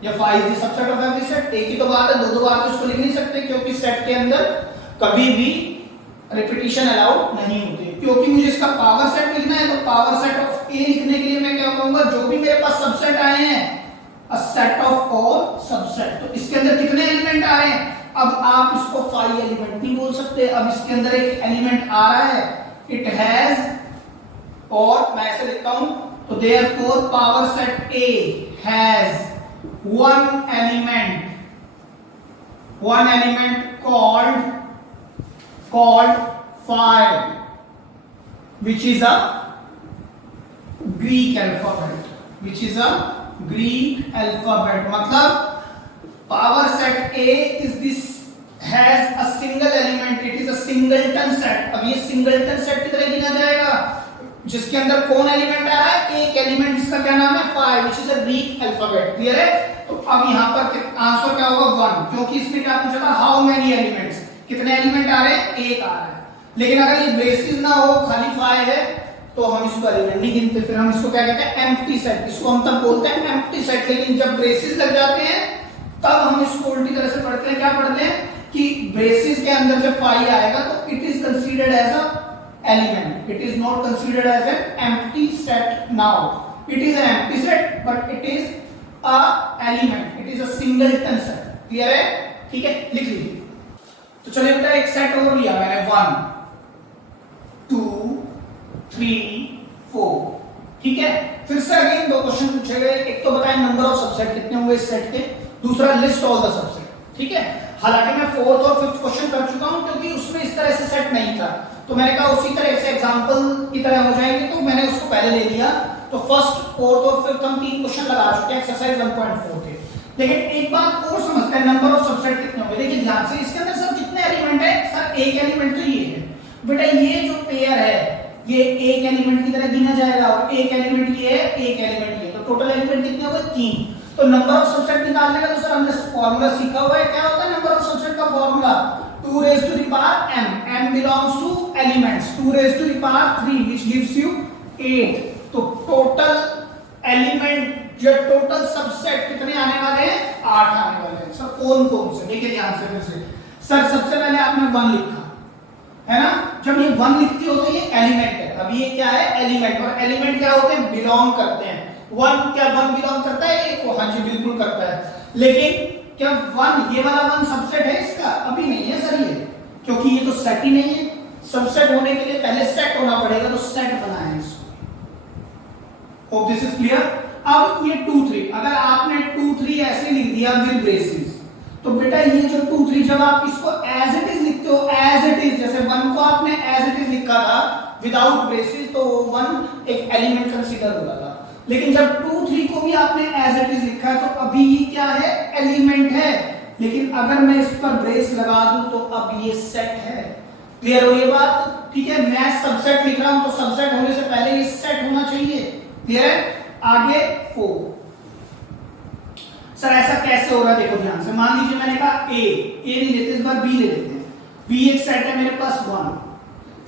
या 5 is the subset of every set. एक ही तो बात है, दो बार तो इसको लिख नहीं सकते, क्योंकि सेट के अंदर कभी भी रिपीटिशन अलाउड नहीं होती। क्योंकि मुझे इसका पावर सेट लिखना है, तो पावर सेट ऑफ ए लिखने के लिए मैं क्या कहूंगा, जो भी मेरे पास सबसेट आए हैं a set of all subset. तो इसके अंदर कितने एलिमेंट आए हैं, अब आप इसको 5 एलिमेंट नहीं बोल सकते। अब इसके अंदर एक एलिमेंट आ रहा है, इट हैज, और मैं ऐसे लिखता हूं, तो therefore power set A has one element called 5, which is a Greek alphabet, मतलब power set A is this has a single element, it is a singleton set। अब ये singleton set की तरह गिना जाएगा जिसके अंदर कौन एलिमेंट आ रहा है, एक एलिमेंट जिसका क्या नाम है 5, which is a Greek alphabet। Clear है? तो अब यहाँ पर आंसर क्या होगा 1, क्योंकि इसमें क्या पूछा था, हाउ मेनी एलिमेंट्स, कितने एलिमेंट आ रहे हैं, एक आ रहा है। लेकिन अगर ये ब्रेसेस ना हो, खाली 5 है, तो हम इसको एलिमेंट नहीं गिनते, फिर हम इसको क्या कहते हैं, एम्प्टी सेट। इसको हम तब बोलते हैं एम्प्टी सेट। लेकिन जब ब्रेसेस लग जाते हैं तब हम इसको उल्टी तरह से पढ़ते हैं, क्या पढ़ते हैं कि ब्रेसेस के अंदर जब 5 आएगा तो it is considered as a element, it is not considered as an empty set. Now it is an empty set but it is a element, it is a singleton set. Clear है? ठीक है, लिख लीजिए। तो चलिए बेटा एक set और लिया मैंने, 1 2 3 4। ठीक है, फिर से अगेन दो क्वेश्चन पूछे गए। एक तो बताएं नंबर ऑफ सबसेट कितने होंगे इस सेट के, दूसरा लिस्ट ऑल द सबसेट। ठीक है, हालांकि मैं 4th और 5th क्वेश्चन कर चुका हूं, क्योंकि उसमें इस तरह से सेट नहीं था, तो मैंने कहा उसी तरह से एग्जांपल की तरह हो जाएंगे, तो मैंने उसको पहले ले लिया। तो 1st 4th और 5th हम 3 क्वेश्चन लगा चुके हैं एक्सरसाइज 1.4 के। लेकिन एक बात और समझते हैं, नंबर ऑफ सबसेट कितने होंगे। देखिए ध्यान से, इसके अंदर सर कितने एलिमेंट है, सर एक एलिमेंट तो ये है बेटा, ये जो पेयर है ये एक एलिमेंट की तरह गिना जाएगा, और एक एलिमेंट ये है, एक एलिमेंट ये, तो टोटल एलिमेंट कितने हो गए 3। तो नंबर ऑफ सबसेट निकालने का तो सर हमने फार्मूला सीखा हुआ है, क्या होता है नंबर ऑफ सबसेट का formula, 2 raised to the power m, m belongs to elements, 2 raised to the power 3 which gives you 8। तो टोटल एलिमेंट जो टोटल सबसेट कितने आने वाले हैं, 8 आने वाले हैं। सर कौन कौन से, देखिए ध्यान से फिर से। सर सबसे पहले आपने 1 लिखा है ना, जब ये 1 लिखती हो तो ये एलिमेंट है। अब ये क्या है, एलिमेंट, और एलिमेंट क्या होते हैं, बिलोंग करते हैं। 1 क्या 1 बिलोंग करता है एक को, हाँ जी बिल्कुल करता है। लेकिन क्या 1 ये वाला 1 सबसेट है इसका, अभी नहीं है सर ये, क्योंकि ये तो सेट ही नहीं है। सबसेट होने के लिए पहले सेट होना पड़ेगा, तो सेट बनाए इसको। Hope this is clear. अब ये 2 3, अगर आपने 2 3 ऐसे लिख दिया विद ब्रेसेस, तो बेटा ये जो 2 3 जब आप इसको एज इट इज लिखते हो, एज इट इज, जैसे 1 को आपने एज इट इज लिखा था विदाउट ब्रेसेस, तो 1 एक एलिमेंट कंसीडर होता था। लेकिन जब 2 3 को भी आपने एज इट इज लिखा है, तो अभी ये क्या है, एलिमेंट है। लेकिन अगर मैं इस पर ब्रेस लगा दूं तो अब ये सेट है। क्लियर हो ये बात? ठीक है, मैं सबसेट लिख रहा हूं तो सबसेट होने से पहले ये सेट होना चाहिए। क्लियर है? आगे 4। सर ऐसा कैसे हो रहा है, देखो ध्यान से। मान लीजिए मैंने कहा ए नहीं लेते, इस बार बी ले लेते हैं। बी एक सेट है मेरे पास 1,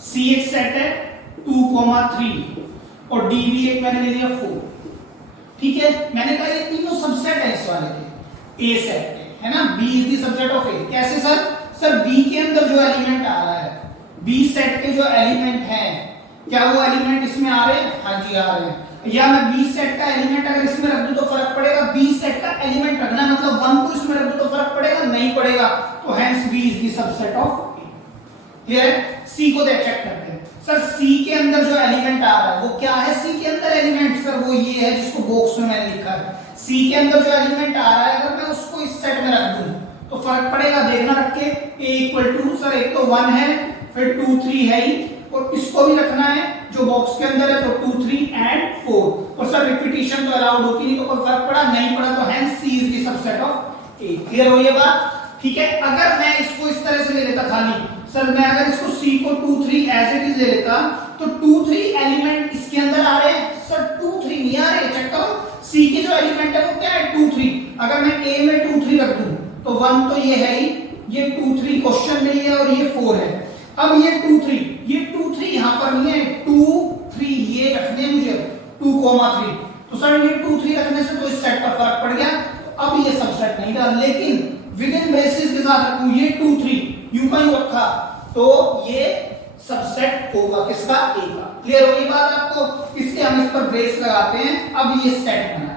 सी एक सेट है 2, 3 और डी भी एक मैंने ले लिया 4। ठीक है, मैंने कहा ये तीनों सबसेट है इस वाले के, ए सेट है ना, B is the subset of A. कैसे सर? सर बी के अंदर जो एलिमेंट आ रहा है, बी सेट के जो एलिमेंट है, क्या वो एलिमेंट इसमें आ रहे हैं? हाँ जी आ रहे हैं। या मैं बी सेट का एलिमेंट अगर इसमें रख दूं तो फर्क पड़ेगा? बी सेट का एलिमेंट रखना मतलब 1 को इसमें रख दूं तो फर्क पड़ेगा? नहीं पड़ेगा। तो hence B is the subset of A. Clear है? सी को चेक करते हैं। सर सी के अंदर जो एलिमेंट आ रहा है वो क्या है? सी के अंदर एलिमेंट सर वो ये है जिसको बॉक्स में मैंने लिखा है। सी के अंदर जो एलिमेंट आ रहा है अगर मैं उसको इस सेट में रख दूं तो फर्क पड़ेगा? देखना रख के। ए इक्वल टू सर एक तो 1 है, फिर 2 3 है ही, और इसको भी रखना है जो बॉक्स के अंदर है, तो 2 3 एंड 4। और सर रिपीटिशन तो अलाउड होती नहीं, तो कोई फर्क पड़ा? नहीं पड़ा। तो hence C is the subset of A. Clear हो ये बात? ठीक है, अगर मैं इसको इस तरह से ले लेता खाली, सर मैं अगर इसको सी को 2 3 एज इट इज ले लेता तो 2 3 एलिमेंट इसके अंदर आ रहे हैं। सर 2 3 नहीं आ रहे, चेक करो। सी के जो एलिमेंट है वो क्या है? 2 3। अगर मैं ए में 2 3 रख दूं तो 1 तो ये है ही, ये 2 3 क्वेश्चन में है और ये 4 है। अब ये 2 3 यहां पर नहीं है, 2 3 ये रखने मुझे 2, 3। तो सर ये 2 3 रखने से तो इस सेट पर फर्क पड़ गया, तो अब ये सबसेट नहीं रहा। लेकिन विद इन ब्रेसेस के साथ रखूं ये 2 3 यूं का यूं रखा तो ये सबसेट होगा किसका? ए का। क्लियर हो ये बात आपको? इसलिए हम इस पर ब्रेस लगाते हैं। अब ये सेट बना है,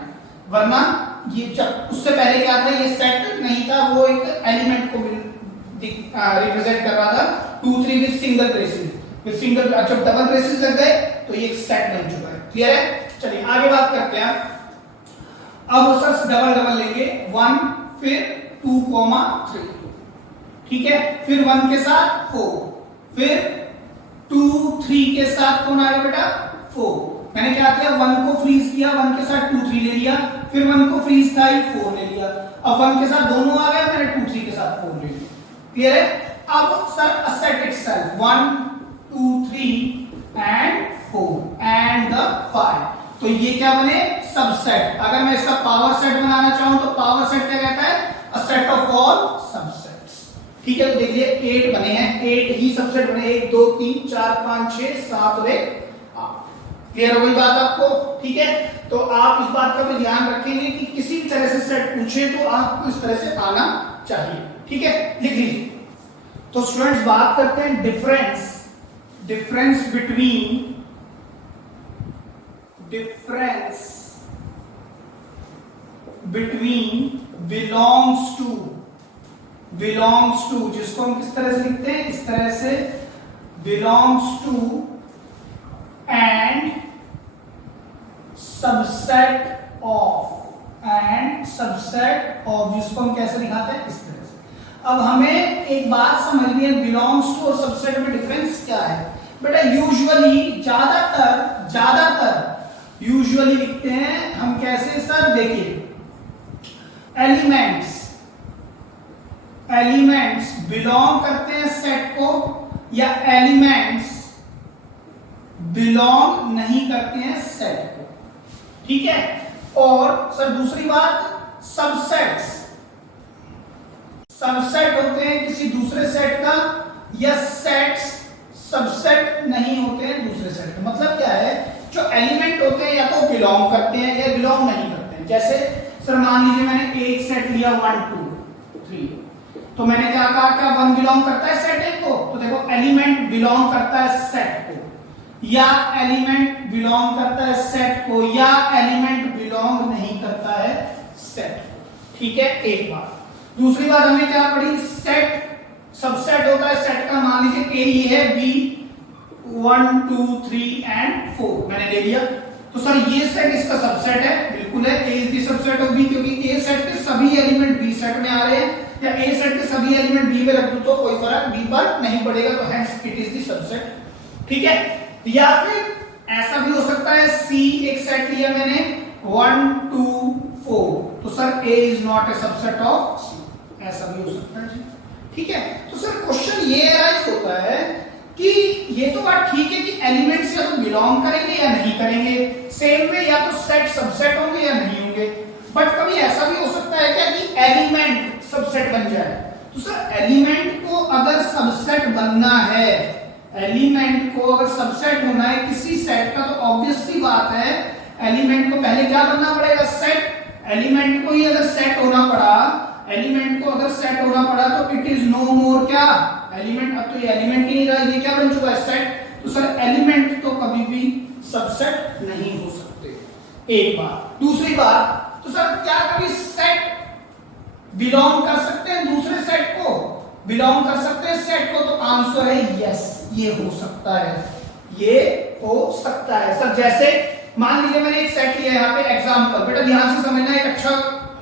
वरना ये जब उससे पहले क्या था, ये सेट नहीं था, वो एक एलिमेंट को रिप्रेजेंट कर रहा था। 2 3 विद सिंगल ब्रेसेस, फिर सिंगल, जब डबल ब्रेसेस लग गए तो ये एक सेट बन चुका है। क्लियर है? चलिए आगे बात करते हैं। अब सर डबल लेंगे, 1 फिर 2, 3। ठीक है, फिर 1 के साथ 4, फिर 2 3 के साथ कौन आएगा बेटा? 4। मैंने क्या किया? 1 को फ्रीज किया, 1 के साथ 2 3 ले लिया, फिर 1 को फ्रीज था ही 4 ले लिया। अब 1 के साथ दोनों आ गए, मैंने 2 3 के साथ 4 ले लिया। क्लियर है? अब sir asset itself 1 2 3 and 4 and the 5, तो ये क्या बने? सबसेट। अगर मैं इसका पावर सेट बनाना चाहूं तो पावर सेट क्या कहता है? A set of all subsets. ठीक है, तो देखिए 8 बने हैं, 8 ही सबसेट बने, 1 2 3 4 5 6 7 और 1 8। क्लियर हो गई बात आपको? ठीक है, तो आप इस बात का भी ध्यान रखेंगे कि किसी भी तरह से सेट पूछे तो आपको इस तरह से आना चाहिए। ठीक है, लिख लीजिए। तो स्टूडेंट्स बात करते हैं डिफरेंस बिटवीन बिलोंग्स टू, जिसको हम किस तरह से लिखते हैं? इस तरह से, belongs to and subset of, जिसको हम कैसे दिखाते हैं? इस तरह से। अब हमें एक बात समझनी है, बिलोंग्स टू और सबसेट में डिफरेंस क्या है बेटा? यूजुअली ज्यादातर यूजुअली लिखते हैं हम कैसे सर? देखिए, एलिमेंट्स बिलोंग करते हैं सेट को, या एलिमेंट्स बिलोंग नहीं करते हैं सेट को। ठीक है, और सर दूसरी बात, सबसेट होते हैं किसी दूसरे सेट का, या सेट्स सबसेट नहीं होते हैं दूसरे सेट का। मतलब क्या है? जो एलिमेंट होते हैं या तो बिलोंग करते हैं या बिलोंग नहीं करते हैं। जैसे सर मान लीजिए मैंने एक सेट लिया 1 2 3, तो मैंने क्या कहा? क्या 1 बिलोंग करता है सेट एक को? तो देखो एलिमेंट बिलोंग करता है सेट को, या एलिमेंट बिलोंग करता है सेट को, या एलिमेंट बिलोंग नहीं करता है सेट। ठीक है, एक बात। दूसरी बात हमने क्या पढ़ी? सेट सबसेट होता है सेट का। मान लीजिए ए ये है, बी 1 2 3 एंड 4 मैंने ले लिया, तो सर ये सेट इसका सबसेट है, बिल्कुल है। A is the subset of B, क्योंकि ए सेट के सभी एलिमेंट बी सेट में आ रहे हैं, या ए सेट के सभी एलिमेंट बी में रख दूं तो कोई फर्क बी पर नहीं पड़ेगा, तो hence it is the subset. ठीक है, या फिर ऐसा भी हो सकता है, सी एक सेट लिया मैंने 1 2 4, तो sir A is not a subset of C, ऐसा भी हो सकता है जी। ठीक है, तो सर क्वेश्चन ये अराइज होता है कि ये तो बात ठीक है कि एलिमेंट्स या तो बिलोंग करेंगे या नहीं करेंगे, सेम में या तो सेट सबसेट होंगे या नहीं होंगे, बट कभी ऐसा भी हो सकता है क्या कि एलिमेंट सबसेट बन जाए। तो सर एलिमेंट को अगर सबसेट बनना है, एलिमेंट को अगर सबसेट होना है किसी सेट का, तो ऑब्वियस सी बात है एलिमेंट को पहले क्या बनना पड़ेगा, सेट। एलिमेंट को ही अगर सेट होना पड़ा, एलिमेंट को अगर सेट होना पड़ा तो इट इज नो मोर क्या एलिमेंट। अब तो ये एलिमेंट ही नहीं रहा, ये क्या बन चुका है, सेट। तो सर एलिमेंट तो कभी भी सबसेट नहीं हो सकते, एक बात। दूसरी बात, तो सर क्या कभी सेट बिलोंग कर सकते हैं दूसरे सेट को, बिलोंग कर सकते हैं सेट को? तो आंसर है यस, ये हो सकता है, ये हो सकता है सर। जैसे मान लीजिए मैंने एक सेट लिया यहाँ पे एग्जांपल, बेटा ध्यान से समझना, एक अच्छा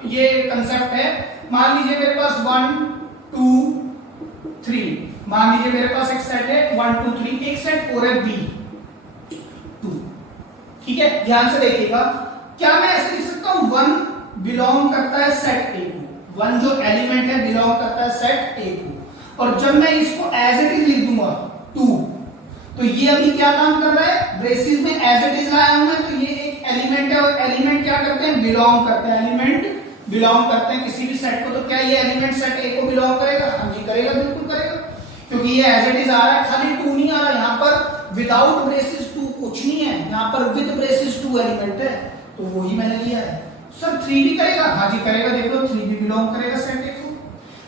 ये कंसेप्ट है। मान लीजिए मेरे पास 1 2 3, मान लीजिए मेरे पास एक सेट है 1 2 3, एक सेट और है बी 2। ठीक है, ध्यान से देखिएगा, क्या मैं ऐसे लिख सकता हूं 1 बिलोंग करता है सेट ए को, 1 जो एलिमेंट है बिलोंग करता है सेट ए को, और जब मैं इसको एज इट इज लिख दूंगा 2, तो ये अभी क्या काम कर रहा है, ब्रेसिस में एज इट इज लाया हूं मैं, तो ये एक एलिमेंट है, और एलिमेंट क्या करते हैं, बिलोंग करते हैं, एलिमेंट बिलोंग करते हैं किसी भी सेट को। तो क्या ये एलिमेंट सेट ए को बिलोंग करेगा? हाँ जी करेगा, बिल्कुल करेगा, क्योंकि ये एज इट इज आ रहा है, खाली 2 नहीं आ रहा, यहाँ पर विदाउट ब्रेसिस 2 कुछ नहीं है, यहाँ पर विद ब्रेसिस 2 एलिमेंट है, तो वही मैंने लिया है। सर 3 भी करेगा? हाँ जी करेगा, देख लो 3 भी बिलोंग करेगा सेट ए को।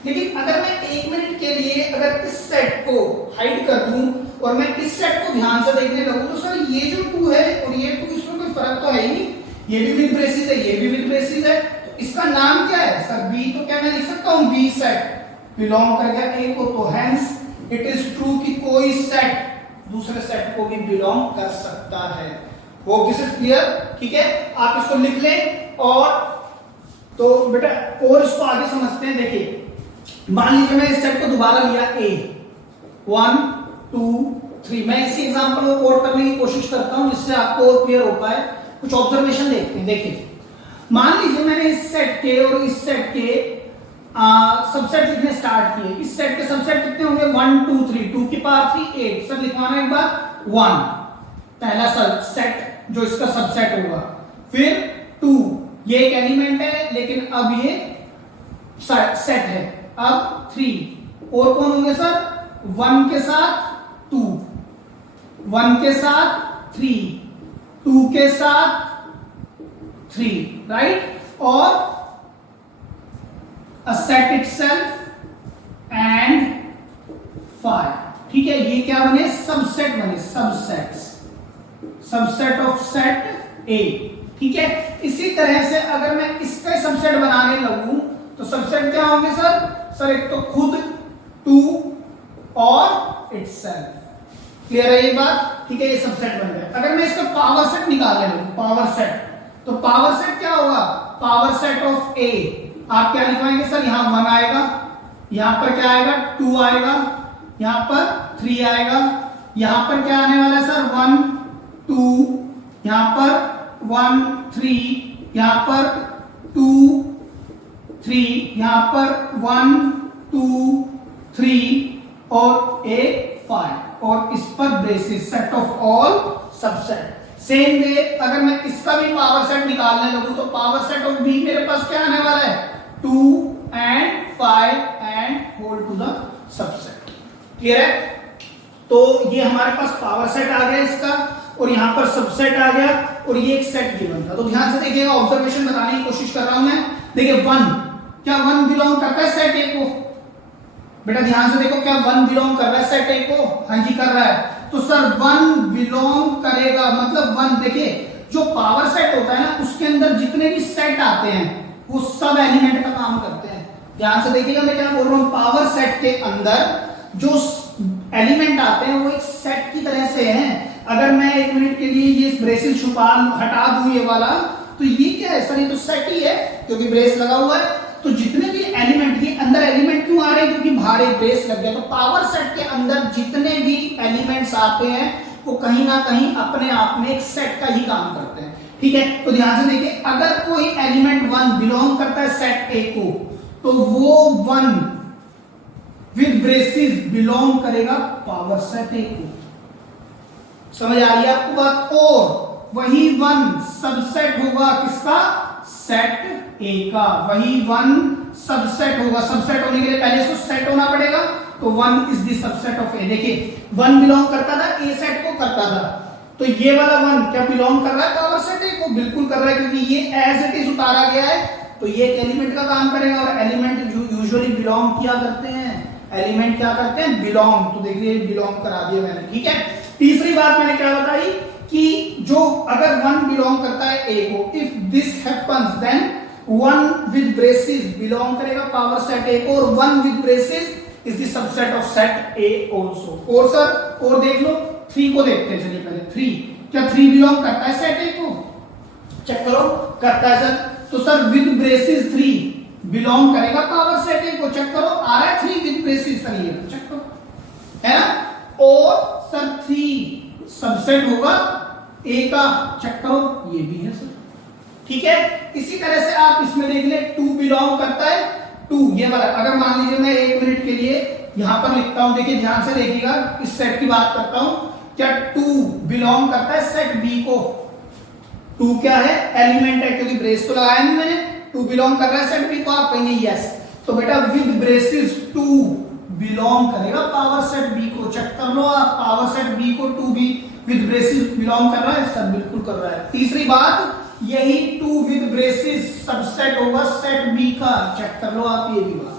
लेकिन अगर मैं 1 मिनट के लिए अगर इस सेट को हाइड कर दूं और मैं इस सेट को ध्यान से देखने लगूं, तो सर ये जो 2 है और ये 2, इसमें कोई फर्क तो है ही नहीं, ये भी विद ब्रेसिस है, ये भी विद ब्रेसिस है, तो इसका नाम क्या है सर, बी। तो क्या मैं लिख सकता हूं बी सेट बिलोंग कर गया ए को, तो हेंस इट इज ट्रू कि कोई सेट दूसरे सेट को भी बिलोंग कर सकता है। वो दिस इज क्लियर? ठीक है, आप इसको लिख लें। और तो बेटा और इसको आगे समझते हैं। देखिए मान लीजिए मैं इस सेट को दोबारा लिया ए 1 2 3, मैं इसी एग्जांपल को और करने की कोशिश करता हूं जिससे आपको और क्लियर हो पाए। कुछ ऑब्जर्वेशन देखते हैं। देखिए मान लीजिए मैंने इस सेट के और इस सेट के सबसेट लिखने स्टार्ट किए। इस सेट के सबसेट कितने होंगे, 1 2 3, 2 की पावर 3 8। सर लिखवाना एक बार 1 पहला सेट जो इसका सबसेट होगा, फिर 2 ये एक एलिमेंट है लेकिन अब ये सेट है, अब 3 और कौन होंगे सर, 1 के साथ 2, 1 के साथ 3, 2 के साथ 3, राइट, और a set itself and 5। ठीक है, ये क्या बने, सबसेट बने, सबसेट ऑफ सेट ए। ठीक है, इसी तरह से अगर मैं इसका सबसेट बनाने लगूं तो सबसेट क्या होंगे सर, सर एक तो खुद 2 और इटसेल्फ। क्लियर है ये बात? ठीक है, ये सबसेट बन गया। अगर मैं इसका पावर सेट निकालने लगूं, पावर सेट, तो पावर सेट क्या होगा, पावर सेट ऑफ ए, आप क्या लिखवाएंगे सर, यहां 1 आएगा, यहां पर क्या आएगा 2 आएगा, यहां पर 3 आएगा, यहां पर क्या आने वाला है सर 1 2, यहां पर 1 3, यहां पर 2 3, यहां पर 1 2 3 और ए 5, और इस पर braces set of all subset. Same way अगर मैं इसका भी पावर सेट निकालने लगूं तो पावर सेट ऑफ बी मेरे पास क्या आने वाला है, 2 and 5 and whole to the subset। Clear है? तो ये हमारे पास पावर सेट आ गया इसका, और यहां पर सबसेट आ गया, और ये एक सेट गिवन था। तो ध्यान से देखिएगा, ऑब्जर्वेशन बताने की कोशिश कर रहा हूं मैं। देखिए 1, क्या 1 बिलोंग करता है सेट ए को? बेटा ध्यान से देखो, क्या 1 बिलोंग कर रहा है सेट ए को? हाँ जी कर रहा है। तो सर 1 बिलोंग करेगा, मतलब 1, देखिए जो पावर सेट होता है ना उसके अंदर जितने भी सेट आते हैं वो सब एलिमेंट का काम करते हैं। ध्यान से देखिएगा मैं क्या बोल रहा हूं, पावर सेट के अंदर जो एलिमेंट आते हैं वो एक सेट की तरह से हैं। अगर मैं 1 मिनट के लिए ये ब्रेसिस छुपा हटा दूं ये वाला, तो ये क्या है सर, ये तो सेट ही है क्योंकि ब्रेस लगा हुआ है। तो जितने भी एलिमेंट, ये अंदर एलिमेंट क्यों आ रहे हैं, क्योंकि बाहर एक ब्रेस लग गया। तो पावर सेट के अंदर जितने भी एलिमेंट्स आते हैं वो कहीं ना कहीं अपने आप में एक सेट का ही काम करते हैं। ठीक है, तो ध्यान से देखिए, अगर कोई एलिमेंट 1 बिलोंग करता है सेट ए को, तो वो वन विद ब्रेसेस बिलोंग करेगा पावर सेट ए को। समझ आ रही है आपको बात? और वही वन सबसेट होगा किसका? सेट ए का। वही वन सबसेट होगा। सबसेट होने के लिए पहले इसको सेट होना पड़ेगा, तो one is the subset of A. देखिए वन बिलोंग करता था ए सेट को करता था, तो ये वाला वन क्या बिलोंग कर रहा है पावर सेट ए को? बिल्कुल कर रहा है, क्योंकि ये एज इट इज उतारा गया है, तो ये एक एलिमेंट का काम करेगा। और एलिमेंट यूजुअली बिलोंग किया करते हैं, एलिमेंट क्या करते हैं? बिलोंग। तो देखिए बिलोंग करा दिया मैंने, ठीक है। तीसरी बात मैंने क्या बताई कि जो अगर वन बिलोंग करता है ए को, if this happens then one with braces belong करेगा पावर सेट ए को, और one with braces is the subset of set A also. और सर और देख लो, 3 को देखते हैं। चलिए पहले 3, क्या 3 बिलोंग करता है सेट ए को? चेक करो, करता है सर। तो सर विद ब्रेसेस 3 बिलोंग करेगा पावर सेट ए को। चेक करो, आ रहा है 3 विद ब्रेसेस, सर ये चेक करो, है ना। और सर 3 सबसेट होगा ए का। चेक करो, ये भी है सर, ठीक है। इसी तरह से आप इसमें देख ले, 2 बिलोंग करता है 2, ये वाला। अगर मान लीजिए मैं 1 मिनट के लिए यहां पर लिखता हूं, देखिए ध्यान से देखिएगा, इस सेट की बात करता हूं, क्या 2 बिलोंग करता है सेट बी को? 2 क्या है? एलिमेंट है, क्योंकि ब्रेस तो लगाया नहीं मैंने। 2 बिलोंग कर रहा है सेट बी को, आप कहेंगे यस। तो बेटा विद ब्रेसेस 2 बिलोंग करेगा पावर सेट बी को। चेक कर लो आप, पावर सेट बी को 2 भी विद ब्रेसेस बिलोंग कर रहा है सर? बिल्कुल कर रहा है। तीसरी बात, यही 2 विद ब्रेसेस सबसेट होगा सेट बी का। चेक कर लो आप, ये भी बात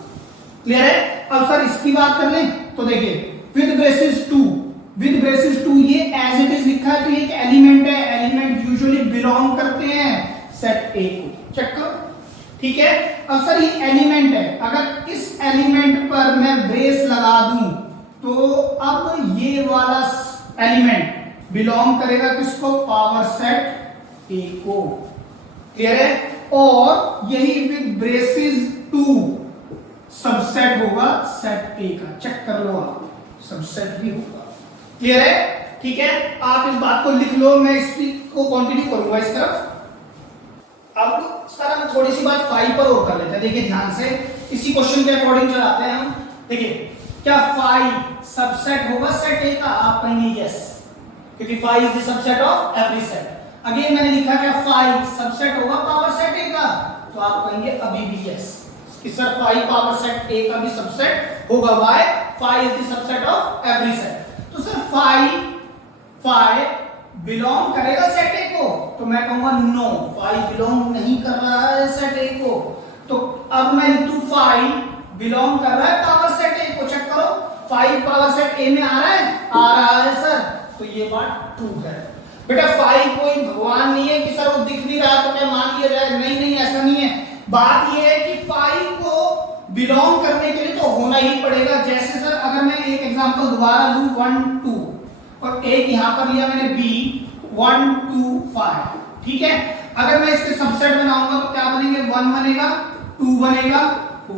क्लियर है। अब सर इसकी बात कर लें, तो देखिए विद ब्रेसेस 2, विद ब्रेसेस 2 ये एज इट इज लिखा है, तो ये एक एलिमेंट है। एलिमेंट यूजुअली बिलोंग करते हैं सेट ए को। चेक करो, ठीक है। अब सर ये एलिमेंट है, अगर इस एलिमेंट पर मैं ब्रेस लगा दूं, तो अब ये वाला एलिमेंट बिलोंग करेगा किसको? पावर सेट ए को। क्लियर है। और यही विद ब्रेसेस 2 सबसेट होगा सेट ए का। चेक कर लो आप, सबसेट भी होगा। क्लियर है, ठीक है। आप इस बात को लिख लो, मैं इसको कंटिन्यू करूंगा इस तरफ। अब सर हम थोड़ी सी बात 5 पर और कर लेते हैं। देखिए ध्यान से, इसी क्वेश्चन के अकॉर्डिंग चलाते हैं हम। देखिए क्या 5 सबसेट होगा सेट ए का? आप कहेंगे यस, क्योंकि 5 is the subset of every set. Again मैंने लिखा क्या 5 सबसेट होगा पावर सेट ए का? तो आप कहेंगे अभी भी यस, कि सर 5 पावर सेट ए का भी सबसेट होगा। Why? 5 is the subset of every set. तो सर 5 बिलोंग करेगा सेट ए को? तो मैं कहूंगा नो, 5 बिलोंग नहीं कर रहा है सेट ए को। तो अब मैं लिखूं 5 बिलोंग कर रहा है पावर सेट ए को। चेक करो, 5 पावर सेट ए में आ रहा है? आ रहा है सर, तो ये बात ट्रू है। बेटा 5 कोई भगवान नहीं है कि सर वो दिख नहीं रहा तो क्या मान लिया जाए? नहीं नहीं, ऐसा नहीं है। बात ये है कि 5 को बिलोंग करने के लिए तो होना ही पड़ेगा। जैसे सर अगर मैं एक एग्जांपल दोबारा लूं 1 2, और एक यहां पर लिया मैंने b 1 2 5, ठीक है। अगर मैं इसके सबसेट बनाऊंगा तो क्या बनेंगे? 1 बनेगा, 2 बनेगा,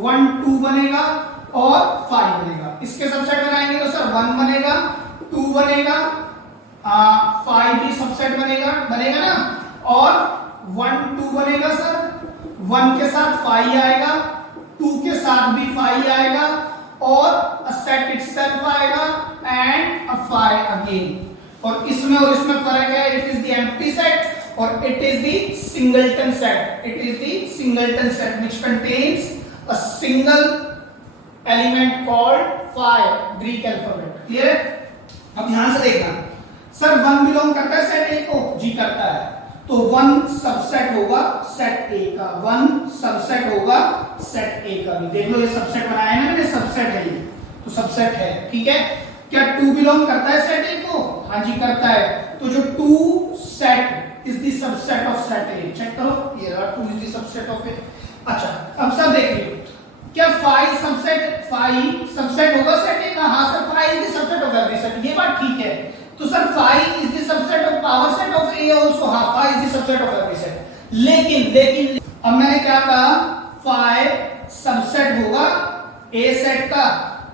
1 2 बनेगा और 5 बनेगा। इसके सबसेट बनाएंगे तो सर 1 बनेगा, 2 बनेगा, 5 भी सबसेट बनेगा ना, और 1 2 बनेगा सर, 1 के साथ 5 आएगा, 2 के साथ भी 5 आएगा, और a set itself आएगा एंड a 5 अगेन। और इसमें फर्क है, it is the empty set और it is the singleton set. It is the singleton set which contains a single element called 5 Greek alphabet. Clear? अब ध्यान से देखना, सर 1 बिलोंग करता है सेट ए को? जी करता है। तो 1 सबसेट होगा सेट ए का, 1 सबसेट होगा सेट ए का भी। देख लो ये सबसेट बनाया है ना मैंने, सबसेट है ये, तो सबसेट है, ठीक है। क्या 2 बिलोंग करता है सेट ए को? हाँ जी करता है। तो जो 2 set is the subset of set A. Check करो, ये रहा 2 is the subset of A. अच्छा अब सब देखिए, क्या 5 सबसेट होगा सेट ए का? हाँ sir 5 is the subset of every set, ये बात ठीक है। तो sir 5 is the subset of power set of A also. हाँ 5 is the subset of every set. लेकिन अब मैंने क्या कहा? 5 सबसेट होगा ए सेट का,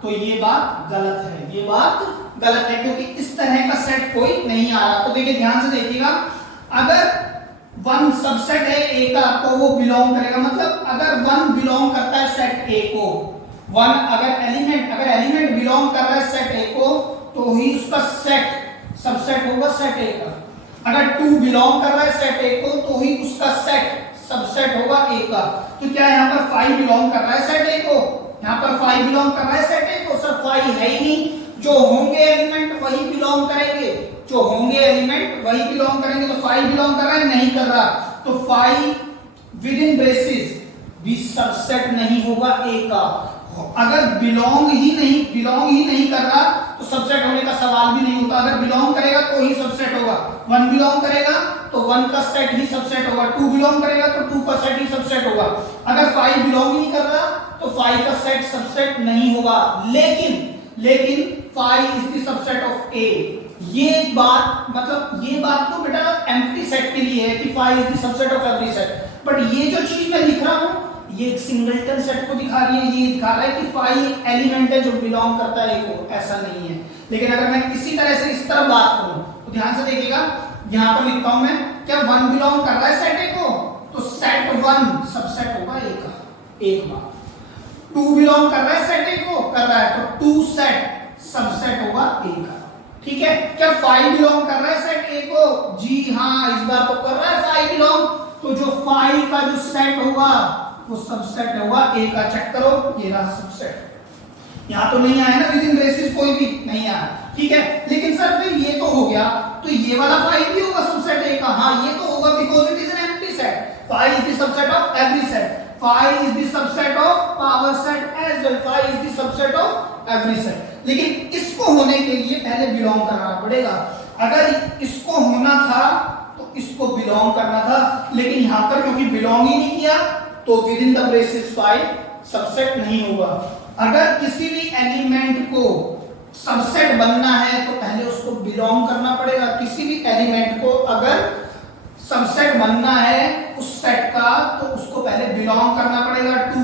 तो ये बात गलत है, ये बात गलत है, क्योंकि इस तरह का सेट कोई नहीं आ रहा। तो देखिए ध्यान से देखिएगा, अगर वन सबसेट है ए का तो वो बिलोंग करेगा, मतलब अगर वन बिलोंग करता है सेट ए को, वन अगर एलिमेंट बिलोंग कर रहा है सेट ए को तो ही उसका सेट सबसेट होगा सेट ए का। अगर टू बिलोंग कर रहा है सेट ए को तो ही उसका सेट सबसेट होगा ए का। तो क्या यहाँ पर 5 बिलोंग कर रहा है सेट ए को, यहाँ पर 5 बिलोंग कर रहा है सेट ए को, सर 5 है ही नहीं, जो होंगे एलिमेंट वही बिलोंग करेंगे, जो होंगे एलिमेंट वही बिलोंग करेंगे। तो 5 बिलोंग कर रहा है, नहीं कर रहा, तो 5 विद इन ब्रेसेस भी सबसेट नहीं होगा ए का। अगर बिलोंग ही नहीं कर रहा तो सबसेट होने का सवाल भी नहीं होता। अगर बिलोंग करेगा तो ही सबसेट होगा, 1 बिलोंग करेगा तो 1 का सेट ही सबसेट होगा, 2 बिलोंग करेगा तो 2 का सेट ही सबसेट होगा। अगर 5 बिलोंग ही नहीं कर रहा तो 5 का सेट सबसेट नहीं होगा। लेकिन 5 is the subset of A. ये बात तो बेटा एम्प्टी सेट के लिए है कि 5 is the subset of every set, but ये जो चीज मैं लिख रहा हूं ये एक सिंगलटन सेट को दिखा रही है, ये दिखा रहा है कि 5 एलिमेंट है जो बिलोंग करता है ए को, ऐसा नहीं है। लेकिन अगर मैं इसी तरह से इस तरफ बात करूं तो ध्यान से देखिएगा, यहां पर लिखता हूं मैं, क्या 1 बिलोंग कर रहा है सेट ए को तो सेट 1 सबसेट होगा ए का, एक बार 2 बिलोंग कर रहा है सेट ए को, कर रहा है तो 2 सेट सबसेट होगा ए का, ठीक है। क्या 5 बिलोंग कर रहा है सेट ए को, जी हां इस बार तो कर रहा है 5 बिलोंग, तो जो 5 का जो सेट होगा वो सबसेट होगा ए का। चेक करो, ये रहा सबसेट। यहां तो नहीं आया ना विद इन ब्रेसेस, कोई भी नहीं आया, ठीक है। लेकिन सर फिर ये तो हो गया, तो ये वाला 5 भी होगा सबसेट ए का, हां ये तो होगा because it is an empty set. 5 is the subset of every set, 5 is the subset of power set as well, 5 is the subset of every set. लेकिन इसको होने के लिए पहले बिलोंग कराना पड़ेगा। अगर इसको होना था तो इसको बिलोंग करना था, लेकिन यहां पर क्योंकि बिलोंग ही नहीं किया तो with in the braces 5 subset नहीं होगा। अगर किसी भी एलिमेंट को सबसेट बनना है तो पहले उसको बिलोंग करना पड़ेगा। किसी भी एलिमेंट को अगर सबसेट बनना है उस सेट का तो उसको पहले बिलोंग करना पड़ेगा। 2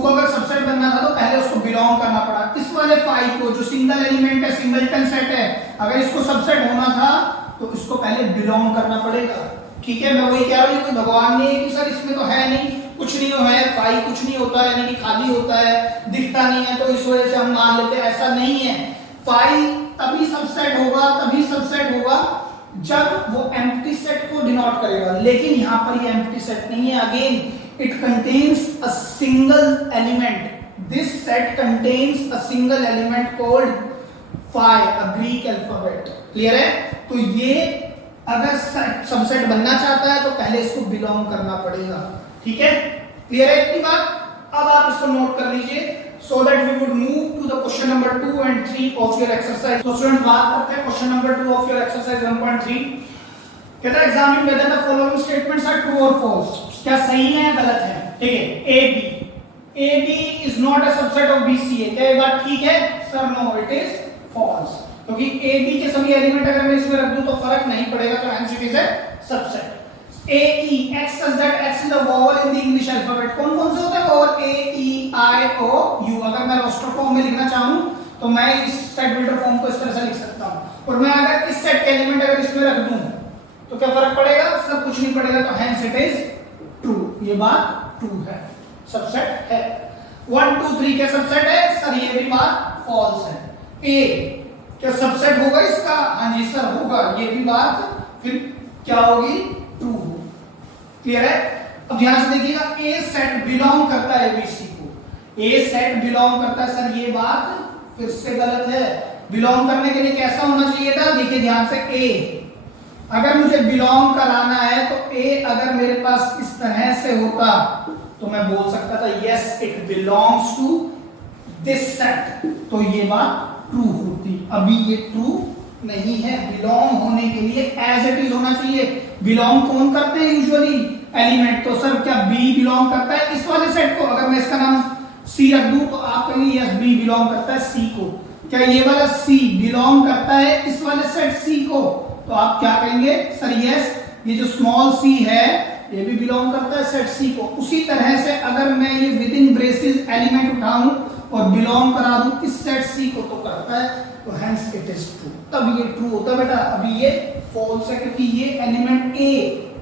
को अगर सबसेट बनना था तो पहले उसको बिलोंग करना पड़ा। इस वाले 5 को जो सिंगल एलिमेंट है, सिंगलटन सेट है, अगर इसको सबसेट होना था तो इसको पहले बिलोंग करना पड़ेगा, ठीक है। मैं वही कह रहा हूं कि भगवान ने कि सर इसमें तो है नहीं, कुछ नहीं है, 5 कुछ नहीं होता है, यानी कि खाली होता है, दिखता नहीं है, तो इस वजह से हम मान लेते हैं, ऐसा नहीं है। 5 तभी सबसेट होगा जब वो एम्प्टी सेट को डिनोट करेगा, लेकिन यहां पर ये एम्प्टी सेट नहीं है। Again it contains a single element, this set contains a single element called phi, a Greek alphabet. Clear है? तो ये अगर सबसेट बनना चाहता है तो पहले इसको बिलोंग करना पड़ेगा, ठीक है। क्लियर है इतनी बात? अब आप इसको नोट कर लीजिए so that we would move to the question number 2 and 3 of your exercise. तो स्टूडेंट बात करते हैं question number 2 of your exercise 1.3। कहता है examine whether the following statements are true or false, क्या सही है या गलत है, ठीक है। AB is not a subset of BCA, क्या ये बात ठीक है? Sir no, it is false, क्योंकि AB के सभी एलिमेंट अगर मैं इसमें रख दूं तो फर्क नहीं पड़ेगा, तो hence it is a subset। AE, X such that X is a vowel in the English alphabet, कौन कौन से होते हैं vowel? A, E, I, O, U। अगर मैं रोस्टर फॉर्म में लिखना चाहूं तो मैं इस सेट बिल्डर फॉर्म को इस तरह से लिख सकता हूं, और मैं अगर इस सेट के एलिमेंट अगर इसमें रख दूं तो क्या फर्क पड़ेगा? सब कुछ नहीं पड़ेगा, तो hence it is true, ये बात ट्रू है, सबसेट है। 1 2 3 क्या सबसेट है? सर ये भी बात फॉल्स है। A क्या सबसेट होगा इसका? हाँ जी सर होगा, ये भी बात फिर क्या होगी? ट्रू। क्लियर है? अब ध्यान से देखिएगा, ए सेट बिलोंग करता है एबीसी को, ए सेट बिलोंग करता है, सर ये बात फिर से गलत है। बिलोंग करने के लिए कैसा होना चाहिए था? देखिए ध्यान से, ए अगर मुझे बिलोंग कराना है तो ए अगर मेरे पास इस तरह से होता तो मैं बोल सकता था yes it belongs to this set, तो ये बात ट्रू होती। अभी ये ट्रू नहीं है, बिलोंग होने के लिए एज इट इज होना चाहिए। बिलोंग कौन करते हैं यूजुअली? एलिमेंट। तो सर क्या बी बिलोंग करता है इस वाले सेट को? अगर मैं इसका नाम सी रख दूं तो आप कहेंगे यस बी बिलोंग करता है सी को। क्या ये वाला सी बिलोंग करता है इस वाले सेट सी को? तो आप क्या कहेंगे? सर यस, ये जो स्मॉल सी है ये भी बिलोंग करता है सेट सी को। उसी तरह से अगर मैं ये विद इन ब्रेसेस एलिमेंट उठाऊं और बिलोंग करा दूं इस सेट सी को तो करता है, तो हेंस इट इज ट्रू। तब ये ट्रू होता है बेटा, अभी ये फॉल्स है क्योंकि ये एलिमेंट ए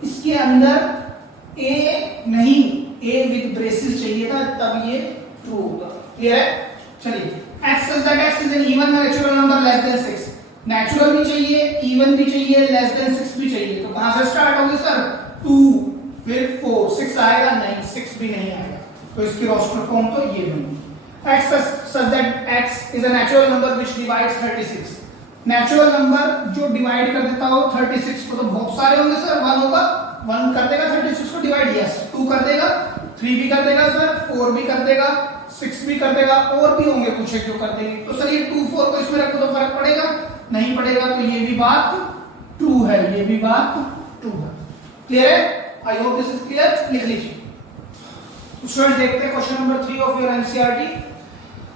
इसके अंदर ए नहीं, ए विद ब्रेसेस चाहिए था, तब ये ट्रू होगा। क्लियर है? चलिए, x such that x is an even natural number less than 6, natural भी चाहिए, इवन भी चाहिए, लेस देन 6 भी चाहिए। तो कहां से स्टार्ट होगी सर? 2, फिर 4, 6 आएगा नहीं, 6 भी नहीं आएगा, तो इसकी रोस्टर फॉर्म तो ये बनेगी। x such that x is a natural number which divides 36, natural number जो डिवाइड कर देता हो 36 को, तो बहुत सारे होंगे सर, 1 होगा, 1 कर देगा 36 को डिवाइड, यस, 2 कर देगा, 3 भी कर देगा सर, 4 भी कर देगा, 6 भी कर देगा, और भी होंगे कुछ एक जो कर देंगे। तो सर ये 2, 4 को इसमें रखो तो फर्क पड़ेगा? नहीं पड़ेगा, तो ये भी बात ट्रू है, ये भी बात ट्रू है। क्लियर है? I hope this is clear. लिख लीजिए। स्टूडेंट देखते हैं question number 3 of your NCERT.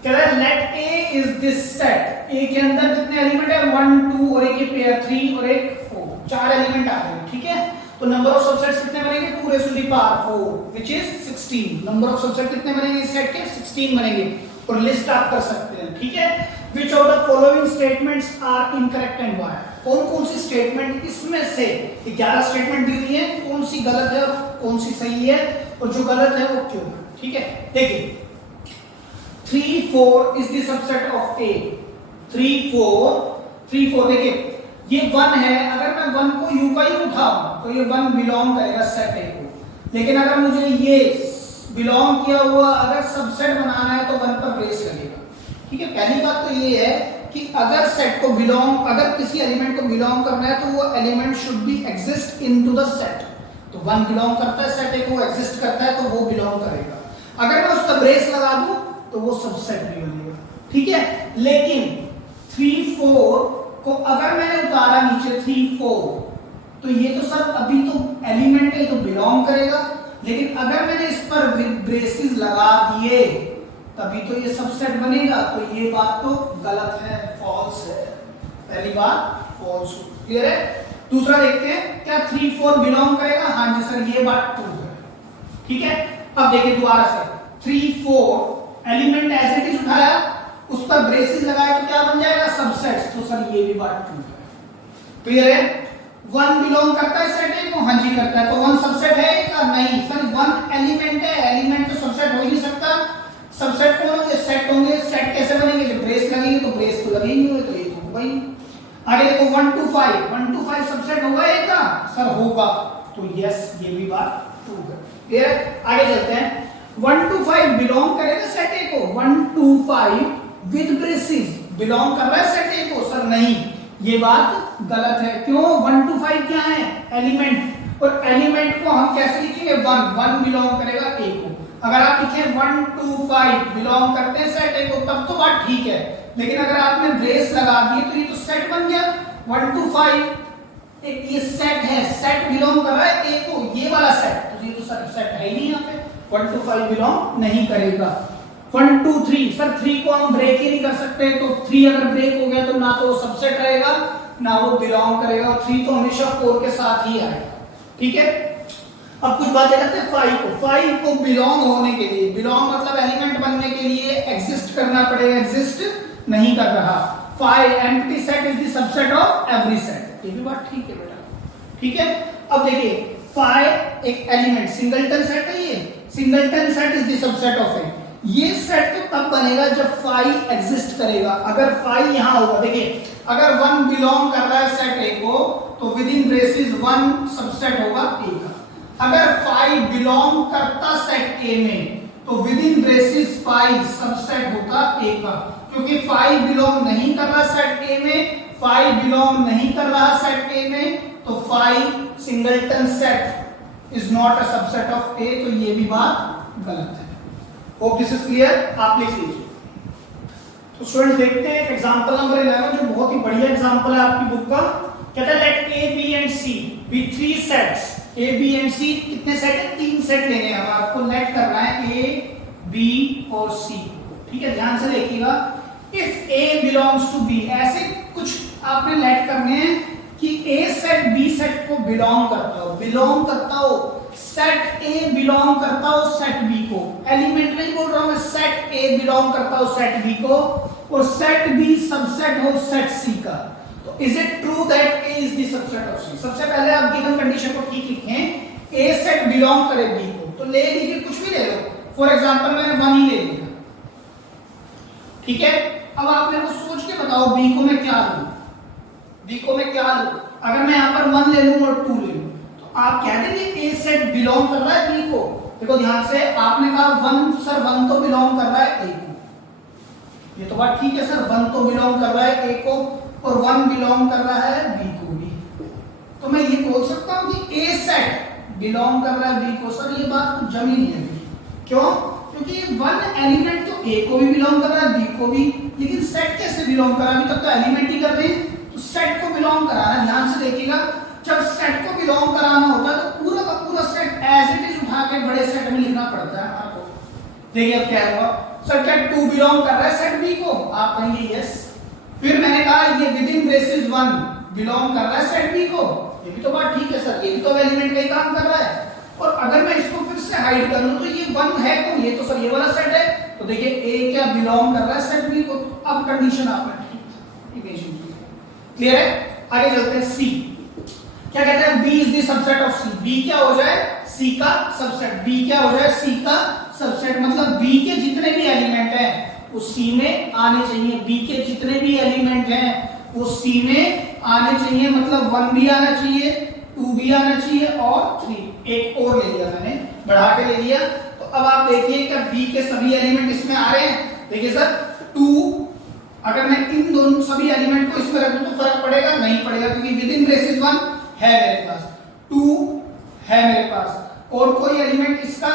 कह रहा है let A is this set, A के अंदर कितने एलिमेंट है? 1, 2 और एक ये पेयर 3 और एक 4, 4 एलिमेंट आ रहे हैं। ठीक है, तो नंबर ऑफ सबसेट्स कितने बनेंगे? 2 raised to the power 4 which is 16। Number of subset कितने बनेंगे इस सेट के? 16 बनेंगे, और लिस्ट आप कर सकते हैं। ठीक है, which of the following statements are incorrect and why? कौन कौन सी स्टेटमेंट इसमें से 11 स्टेटमेंट दी हुई है, कौन सी गलत है और कौन सी सही है, और जो गलत है वो क्यों है? ठीक है, देखिए 3, 4 is the subset of A। 3, 4 देखिए ये 1 है, अगर मैं 1 को u का ही उठाऊं तो ये 1 बिलोंग करेगा सेट A को। लेकिन अगर मुझे ये बिलोंग किया हुआ अगर सबसेट बनाना है तो 1 पर ब्रेस लगेगा। ठीक है, पहली बात तो ये है कि अगर सेट को बिलोंग, अगर किसी एलिमेंट को बिलोंग करना है तो वो element should be exist into the set. तो 1 बिलोंग करता है सेट A को, एग्जिस्ट करता है तो वो बिलोंग करेगा। अगर मैं उसका ब्रेस लगा दूं तो वो सबसेट भी बनेगा। ठीक है, लेकिन 3, 4 को अगर मैंने उतारा नीचे 3, 4, तो ये तो सर अभी तो एलिमेंट है तो बिलोंग करेगा, लेकिन अगर मैंने इस पर ब्रेसेस लगा दिए तभी तो ये सबसेट बनेगा। तो ये बात तो गलत है, फॉल्स है। पहली बात फॉल्स। क्लियर है? दूसरा देखते हैं, क्या 3, 4 बिलोंग करेगा? हाँ जी सर, ये बात ट्रू है। ठीक है, अब देखिए दोबारा से 3, 4 एलिमेंट एज इट इज उठाया, उस पर ब्रेसेस लगाया तो क्या बन जाएगा? सबसेट्स। तो सर ये भी बात ट्रू है। क्लियर है? 1 बिलोंग करता है सेट A को? हाँ जी करता है। तो 1 सबसेट है क्या? नहीं सर, 1 एलिमेंट है, एलिमेंट तो सबसेट हो ही नहीं सकता। सबसेट कौन होंगे? सेट होंगे। सेट कैसे बनेंगे? जब ब्रेस लगेंगे तो ब्रेस तो लगेंगे, तो ये तो होगा ही। आगे देखो 1 to 5 सबसेट होगा एक का? सर होगा, तो यस ये भी बात ट्रू है। क्लियर? आगे चलते हैं, 1 to 5 बिलोंग करेगा सेट A को। 1 to 5 विद ब्रेसेस बिलोंग कर रहा है सेट A को? सर नहीं, ये बात गलत है। क्यों? 1 to 5 क्या है? एलिमेंट, और एलिमेंट को हम कैसे लिखेंगे? 1 बिलोंग करेगा A को। अगर आप लिखें 1 to 5 बिलोंग करते हैं सेट A को, तब तो बात ठीक है। लेकिन अगर आपने ब्रेस लगा दिए तो ये तो सेट बन गया। 1 to 5 एक ये सेट है, सेट बिलोंग कर रहा है A को, ये वाला सेट, तो ये तो सेट है ही नहीं यहाँ पे। 1 to 5 बिलोंग नहीं करेगा। 1 to 3, सर 3 को हम ब्रेक ही नहीं कर सकते, तो 3 अगर ब्रेक हो गया तो ना तो वो सबसेट रहेगा ना वो बिलोंग करेगा, और 3 तो हमेशा 4 के साथ ही आएगा। ठीक है, अब कुछ बातें करते हैं 5 को बिलोंग होने के लिए, बिलोंग मतलब एलिमेंट बनने के लिए एग्जिस्ट करना पड़ेगा, एग्जिस्ट नहीं कर रहा। 5 empty set is the subset of every set. ये भी बात ठीक है बेटा। ठीक है, अब देखिए 5 एक एलिमेंट सिंगलटन सेट है, ये singleton set is the subset of A. ये सेट तो तब बनेगा जब 5 एग्जिस्ट करेगा। अगर 5 यहां होगा, देखिए अगर 1 बिलोंग कर रहा है सेट ए को तो विद इन ब्रेसेस 1 सबसेट होगा ए का। अगर 5 बिलोंग करता सेट ए में तो विद इन ब्रेसेस 5 सबसेट होता ए का। क्योंकि 5 बिलोंग नहीं कर रहा सेट ए में, 5 बिलोंग नहीं कर रहा सेट ए में, तो 5 singleton set is not a subset of A. तो ये भी बात गलत है। Hope this is clear. आप लिख लीजिए। तो स्टूडेंट देखते हैं एग्जांपल नंबर 11 जो बहुत ही बढ़िया एग्जांपल है आपकी बुक का। कहता है let A B and C be 3 sets. A B and C कितने सेट है? 3 सेट लेने हैं। अब आपको लेट करना है ए बी और सी। ठीक है, ध्यान से देखिएगा। If A belongs to B, ऐसे कुछ आपने लेट करने हैं कि ए सेट बी सेट को बिलोंग करता हो, सेट ए बिलोंग करता हो सेट बी को। एलिमेंट नहीं बोल रहा हूं मैं, सेट ए बिलोंग करता हो सेट बी को, और सेट बी सबसेट हो सेट सी का। तो is it true that A is the subset of C? सबसे पहले आप गिवन कंडीशन को ठीक लिखें, ए सेट बिलोंग करे बी को। तो ले लीजिए, कुछ भी ले लो, फॉर एग्जांपल मैंने 1 ही ले लिया, ठीक है। अब आप मेरे को सोच के बताओ बी को मैं क्या लूं, बी को मैं क्या लूं? अगर मैं यहां पर 1 ले लूं और 2 ले लूं तो आप कह देंगे ए सेट बिलोंग कर रहा है बी को। देखो ध्यान से, आपने कहा 1 सर 1 तो बिलोंग कर रहा है ए को, ये तो बात ठीक है सर, 1 तो बिलोंग कर रहा है ए को और 1 बिलोंग कर रहा है बी को भी। तो मैं ये बोल सकता हूं कि ए सेट बिलोंग कर रहा है बी को। सर ये बात कुछ जमी नहीं है, क्यों? क्योंकि ये 1 एलिमेंट तो ए को भी बिलोंग कर रहा है बी को भी, लेकिन सेट कैसे बिलोंग कर रहा है? अभी तक तो एलिमेंट ही कर रहे हैं, तो सेट को बिलोंग कराना। ध्यान से देखिएगा, जब सेट को बिलोंग कराना होता है तो पूरा का पूरा सेट एज इट इज उठा के बड़े सेट में लिखना पड़ता है आपको। देखिए अब क्या होगा, सर क्या 2 बिलोंग कर रहा है सेट बी को? आप कहेंगे यस। फिर मैंने कहा ये विद इन ब्रेसेस 1 बिलोंग कर रहा है सेट बी को, ये भी तो बात ठीक है सर, ये भी तो एलिमेंट का ही काम कर रहा है। और अगर मैं इसको फिर से हाइड कर लूं तो ये 1 है कौन? ये तो सर ये वाला सेट है। तो देखिए ए क्या बिलोंग कर रहा है सेट बी को। अब कंडीशन आपने ठीक इक्वेशन क्लियर है। आगे चलते हैं, सी क्या कहते हैं? B is the subset of C. B क्या हो जाए? सी का सबसेट। बी क्या हो जाए? सी का सबसेट। मतलब बी के जितने भी एलिमेंट हैं वो सी में आने चाहिए। बी के जितने भी एलिमेंट हैं वो सी में आने चाहिए। मतलब 1 भी आना चाहिए, 2 भी आना चाहिए और 3। एक और ले लिया मैंने, बढ़ा के ले लिया। तो अब आप देखिए क्या बी के सभी एलिमेंट इसमें आ रहे हैं? देखिए सर 2, अगर मैं इन दोनों सभी एलिमेंट को इसमें रख दूं तो फर्क पड़ेगा? नहीं पड़ेगा, क्योंकि विद इन ब्रेसेस 1 है मेरे पास, 2 है मेरे पास और कोई एलिमेंट इसका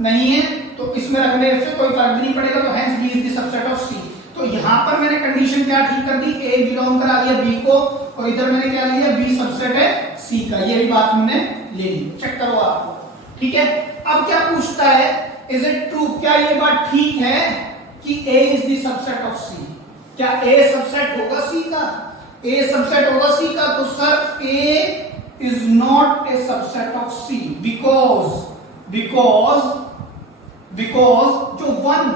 नहीं है, तो इसमें रखने से कोई फर्क भी नहीं पड़ेगा। तो hence B is the subset of C. तो यहां पर मैंने कंडीशन क्या ठीक कर दी? ए बिलोंग करा लिया बी को और इधर मैंने क्या लिया? बी सबसेट है सी का। ये भी बात हमने ले ली, चेक करो आपको, ठीक है। अब क्या पूछता है? Is it true? क्या ये बात ठीक है कि ए इज द सबसेट ऑफ सी? क्या ए सबसेट होगा सी का? ए सबसेट होगा सी का? तो sir A is not a subset of C because जो 1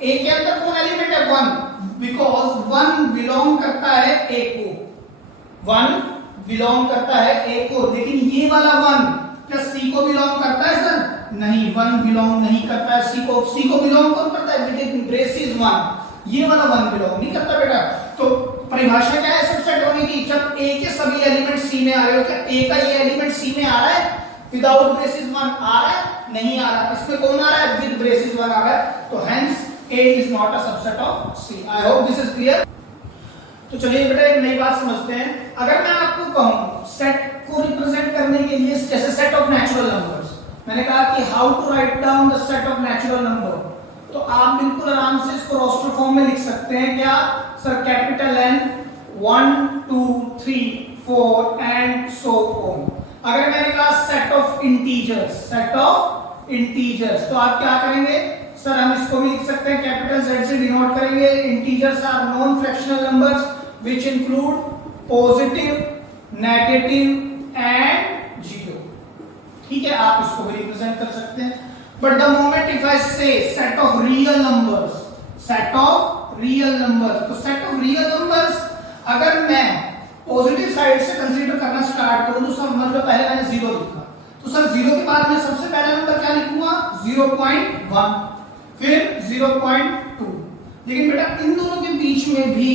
A के अंदर कौन एलिमेंट है? 1, because 1 बिलोंग करता है A को, 1 बिलोंग करता है A को। लेकिन ये वाला 1 क्या C को बिलोंग करता है सर? नहीं, 1 बिलोंग नहीं करता है C को। C को बिलोंग कौन करता है? With in braces 1। ये वाला 1 बिलोंग नहीं करता बेटा। तो परिभाषा क्या है सबसेट होने की? जब A के सभी एलिमेंट C में आ रहे हो, क्या A का ये एलिमेंट C में आ रहा है? विदाउट ब्रेसेस 1 आ रहा है? नहीं आ रहा। इसमें कौन आ रहा है? विद ब्रेसेस 1 आ रहा है। तो hence A is not a subset of C। I hope this is clear. तो चलिए बेटा एक नई बात समझते हैं। अगर मैं आपको कहूं सेट को रिप्रेजेंट करने के लिए, जैसे सेट ऑफ नेचुरल नंबर्स, मैंने कहा कि how to write down the set of natural number, तो आप बिल्कुल आराम से इसको रोस्टर फॉर्म में लिख सकते हैं। क्या sir? Capital N 1 2 3 4 and so on. अगर मैंने कहा सेट ऑफ इंटीजर्स, तो आप क्या करेंगे सर? हम इसको भी लिख सकते हैं, कैपिटल Z से डिनोट करेंगे। Integers are non fractional numbers which include positive, negative and 0। ठीक है, आप इसको भी रिप्रेजेंट कर सकते हैं। But the moment if I say set of real numbers, तो set of real numbers अगर मैं पॉजिटिव साइड से कंसीडर करना स्टार्ट करूं तो समझ लो पहले मैंने 0 लिखा, तो सर 0 के बाद मैं सबसे पहला नंबर क्या लिखूंगा? 0.1, फिर 0.2। लेकिन बेटा इन दोनों के बीच में भी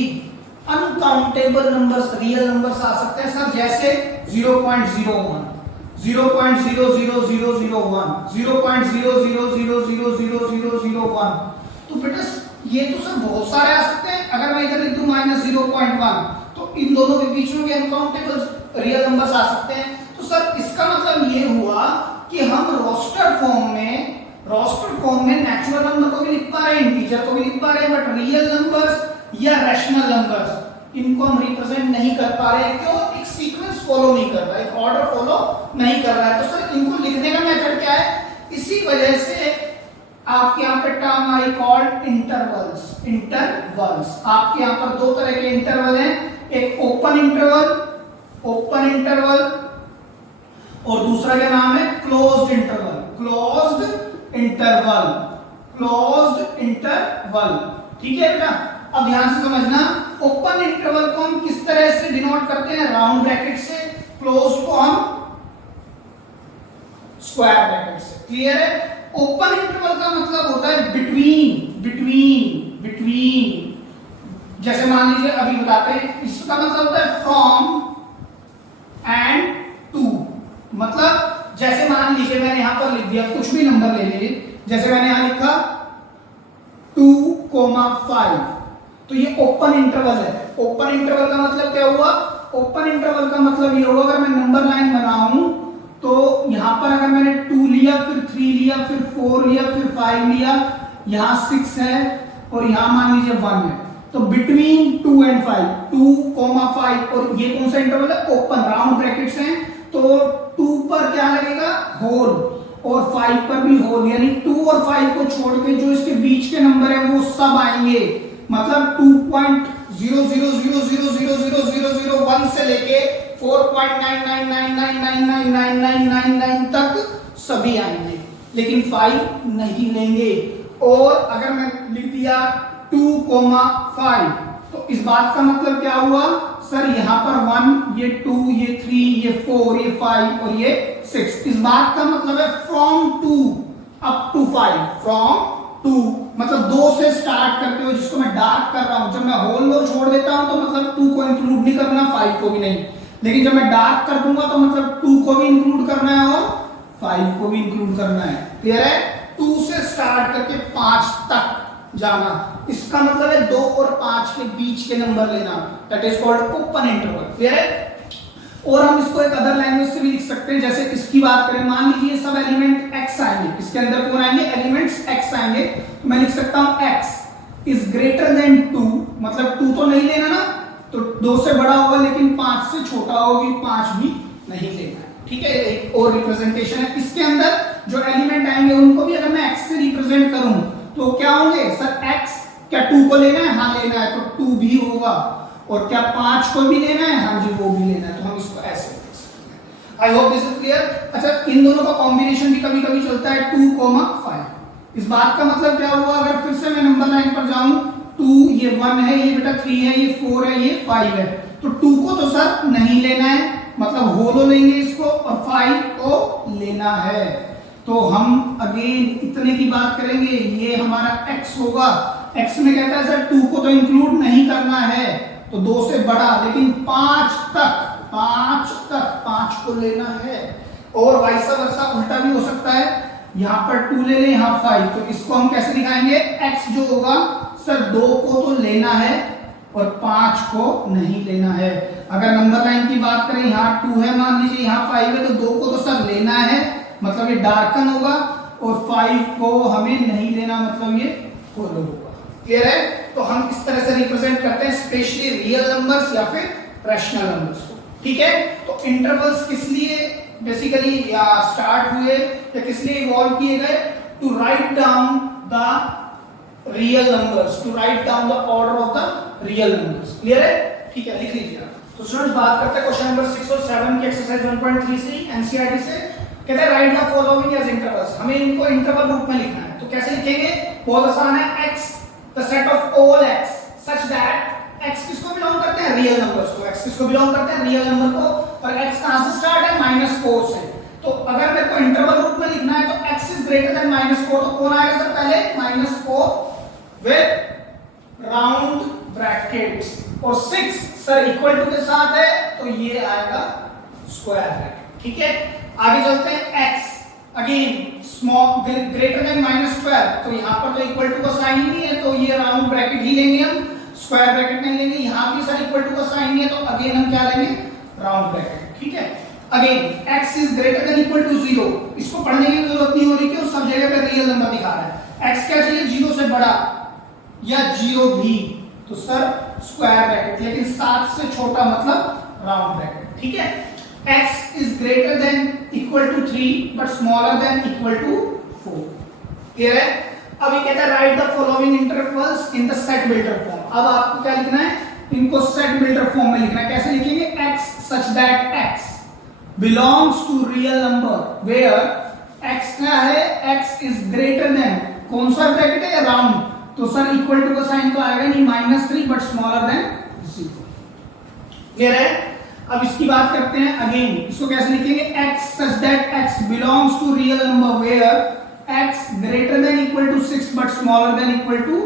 अनकाउंटेबल नंबर्स, रियल नंबर्स आ सकते हैं सर, जैसे 0.01, 0.000001, 0.00000001। तो बेटा ये तो सब बहुत सारे आ सकते हैं। अगर मैं इधर लिख दूं -0.1 तो इन दोनों के बीच में भी अनकाउंटेबल रियल नंबर्स आ सकते हैं। तो सर इसका मतलब ये हुआ कि हम रोस्टर फॉर्म में नेचुरल नंबर को भी लिख पा रहे हैं, इंटीजर को भी लिख पा रहे हैं, बट रियल नंबर्स या रैशनल नंबर्स इनको हम रिप्रेजेंट नहीं कर पा रहे हैं। क्यों? एक सीक्वेंस फॉलो नहीं कर रहा है, एक ऑर्डर फॉलो नहीं कर रहा है। तो सर इनको लिखने का मेथड क्या है? इसी वजह से आपके यहाँ पे टर्म आई कॉल्ड इंटरवल्स। आपके यहाँ पर 2 तरह के इंटरवल हैं, एक ओपन इंटरवल और दूसरा क्या नाम है? Closed interval. ठीक है बेटा, अब ध्यान से समझना। ओपन इंटरवल को हम किस तरह से डिनोट करते हैं, राउंड ब्रैकेट से, क्लोज को हम स्क्वायर ब्रैकेट से। क्लियर है? ओपन इंटरवल का मतलब होता है बिटवीन, बिटवीन, बिटवीन। जैसे मान लीजिए अभी बताते हैं, इसका मतलब होता है फ्रॉम एंड टू। मतलब जैसे मान लीजिए मैंने यहां पर लिख दिया, कुछ भी नंबर ले लीजिए, जैसे मैंने यहां लिखा 2,5, तो ये ओपन इंटरवल है। ओपन इंटरवल का मतलब क्या हुआ? ओपन इंटरवल का मतलब ये होगा, अगर मैं नंबर लाइन बनाऊं तो यहां पर अगर मैंने 2 लिया, फिर 3 लिया, फिर 4 लिया, फिर 5 लिया, यहां 6 है और यहां मान लीजिए 1 है, तो बिटवीन 2 एंड 5, 2,5, और ये कौन सा इंटरवल है? ओपन, राउंड ब्रैकेट्स हैं, तो 2 पर क्या लगेगा? होल, और 5 पर भी होल, यानी 2 और 5 को छोड़ के जो इसके बीच के नंबर है वो सब आएंगे। मतलब 2.000000001 से लेके 4.9999999999 तक सभी आएंगे, लेकिन 5 नहीं लेंगे। और अगर मैं लिख दिया 2,5, तो इस बात का मतलब क्या हुआ? सर यहाँ पर 1, ये 2, ये 3, ये 4, ये 5 और ये 6। इस बात का मतलब है फ्रॉम 2 अप टू 5, फ्रॉम 2 मतलब 2 से स्टार्ट करते हो, जिसको मैं डार्क कर रहा हूं। जब मैं होल लो छोड़ देता हूं तो मतलब 2 को इंक्लूड नहीं करना, 5 को भी नहीं, लेकिन जब मैं डार्क कर दूंगा तो मतलब 2 को भी इंक्लूड करना है और 5 को भी इंक्लूड करना है। क्लियर है? 2 से स्टार्ट करके 5 तक जाना, इसका मतलब है 2 और 5 के बीच के नंबर लेना, that is called open interval. Clear है? और हम इसको एक अदर लैंग्वेज से भी लिख सकते हैं। जैसे इसकी बात करें, मान लीजिए सब एलिमेंट x आएंगे, इसके अंदर कौन आएंगे? एलिमेंट्स x आएंगे, तो मैं लिख सकता हूं x इज ग्रेटर देन 2, मतलब 2 तो नहीं लेना ना, तो 2 से बड़ा होगा, लेकिन 5 से छोटा होगी, 5 भी नहीं लेना है। ठीक है? एक और रिप्रेजेंटेशन है। इसके अंदर जो एलिमेंट आएंगे उनको भी अगर मैं x से रिप्रेजेंट करूं तो क्या होंगे? सर x, क्या 2 को लेना है? हाँ लेना है, तो 2 भी होगा। और क्या 5 को भी लेना है? हाँ जी वो भी लेना है, तो हम इसको ऐसे लिख सकते हैं। आई होप दिस इज क्लियर। अच्छा, इन दोनों का कॉम्बिनेशन भी कभी कभी चलता है, 2,5। इस बात का मतलब क्या हुआ? अगर फिर से मैं नंबर लाइन पर जाऊं, 2, ये 1 है, ये बेटा 3 है, ये 4 है, ये 5 है, तो 2 को तो सर नहीं लेना है, मतलब होलो लेंगे इसको, और 5 को लेना है। तो हम अगेन इतने की बात करेंगे, ये हमारा x होगा। x में कहता है सर 2 को तो इंक्लूड नहीं करना है, तो 2 से बड़ा, लेकिन 5 तक 5 को लेना है। और वाइस वर्सा उल्टा भी हो सकता है, यहां पर 2 ले लें, यहां 5, तो इसको हम कैसे दिखाएंगे? x जो होगा सर 2 को तो लेना है और 5 को नहीं लेना है। अगर नंबर लाइन की बात करें, यहाँ 2 है मान लीजिए, यहाँ 5 है, तो 2 को तो सर लेना है, मतलब ये डार्कन होगा, और 5 को हमें नहीं लेना, मतलब ये होलो होगा। क्लियर है? तो हम इस तरह से रिप्रेजेंट करते हैं स्पेशली रियल नंबर्स या फिर रैशनल नंबर्स को। ठीक है? तो इंटरवल्स किस लिए बेसिकली या स्टार्ट हुए या किस लिए इवॉल्व किए गए? To write down the real numbers, to write down the order of the real numbers. Clear है? ठीक है, लिख लीजिए। तो स्टूडेंट्स बात करते हैं क्वेश्चन नंबर 6 और 7 की एक्सरसाइज 1.3 से एनसीईआरटी से। कहते हैं write the following as intervals, हमें इनको इंटरवल रूप में लिखना है। तो कैसे लिखेंगे? बहुत आसान है। x the set of all x such that x किसको बिलोंग करते हैं? रियल नंबर्स को। x किसको बिलोंग करते हैं? रियल नंबर को। और x कहां से स्टार्ट है? -4 से। तो अगर मेरे को इंटरवल रूप में लिखना है तो x इज ग्रेटर देन -4, तो कौन आएगा सर पहले? -4 विद राउंड ब्रैकेट्स, और 6 सर इक्वल टू के साथ है, तो ये आएगा स्क्वायर ब्रैकेट। ठीक है? आगे चलते हैं। x again small greater than -12, तो यहां पर तो इक्वल टू का साइन ही नहीं है, तो ये राउंड ब्रैकेट ही लेंगे हम, स्क्वायर ब्रैकेट नहीं लेंगे। यहां भी सर इक्वल टू का साइन नहीं है, तो अगेन हम क्या लेंगे? Round bracket. ठीक है? Again x is greater than equal to 0, इसको पढ़ने की जरूरत नहीं हो रही कि सब जगह पे रियल नंबर दिखा रहा है। x क्या चाहिए? 0 से बड़ा या 0 भी, तो सर स्क्वायर ब्रैकेट, लेकिन 7 से छोटा मतलब राउंड ब्रैकेट। ठीक है? x is greater than equal to 3 but smaller than equal to 4। Clear है? अभी कहता है right the following intervals in the set builder form. अब आपको क्या लिखना है? इनको सेट बिल्डर फॉर्म में लिखना है। कैसे लिखेंगे? x such that x belongs to real number where x क्या है? x is greater than, कौन सा ब्रैकेट है? राउंड, तो सर इक्वल टू का साइन तो आएगा नहीं, -3 बट स्मॉलर देन क्लियर है? अब इसकी बात करते हैं अगेन, इसको कैसे लिखेंगे? x such that x belongs to real number where x greater than equal to 6 but smaller than equal to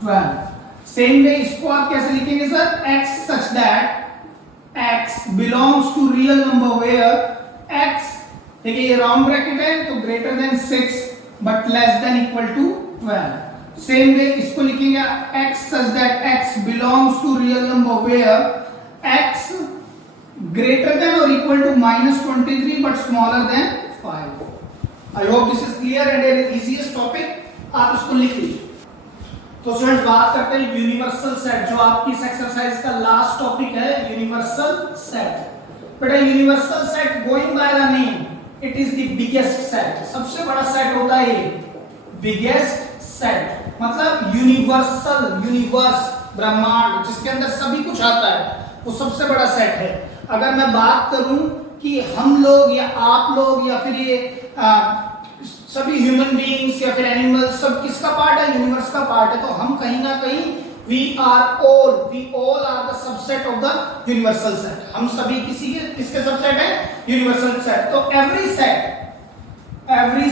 12. Same way इसको आप कैसे लिखेंगे sir? x such that x belongs to real number where x, देखिए ये round bracket है तो greater than 6 but less than equal to 12. Same way इसको लिखेंगे x such that x belongs to real number where x greater than or equal to -23 but smaller than 5. I hope this is clear and an easiest topic. आप इसको लिख लीजिए. तो students बात करते हैं यूनिवर्सल सेट, जो आपकी इस एक्सरसाइज का लास्ट टॉपिक है, यूनिवर्सल सेट. बेटा universal set going by the name it is the biggest set. सबसे बड़ा सेट होता है ये बिगेस्ट सेट, मतलब यूनिवर्सल, यूनिवर्स ब्रह्मांड जिसके अंदर सभी कुछ आता है, वो सबसे बड़ा सेट है. अगर मैं बात करूं कि हम लोग या आप लोग या फिर ये सभी ह्यूमन बीइंग्स या फिर एनिमल्स सब किसका पार्ट है? यूनिवर्स का पार्ट है. तो हम कहीं ना कहीं we all are the subset of the universal set. हम सभी किसके सबसेट है? Universal set. तो every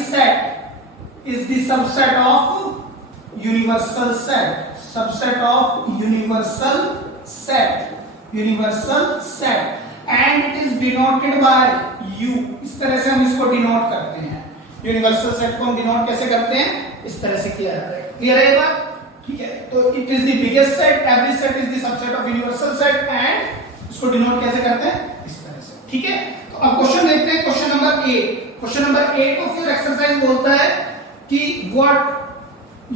set is the subset of universal set. Subset of universal set and it is denoted by U. इस तरह से हम इसको डिनोट करते हैं. यूनिवर्सल सेट को हम डिनोट कैसे करते हैं? इस तरह से किया जाता है. क्लियर है ये बात? ठीक है. तो it is the biggest set, every set is the subset of universal set and इसको डिनोट कैसे करते हैं? इस तरह से. ठीक है. तो अब क्वेश्चन देखते हैं, क्वेश्चन नंबर 8. क्वेश्चन नंबर 8 को फिर एक्सरसाइज बोलता है कि what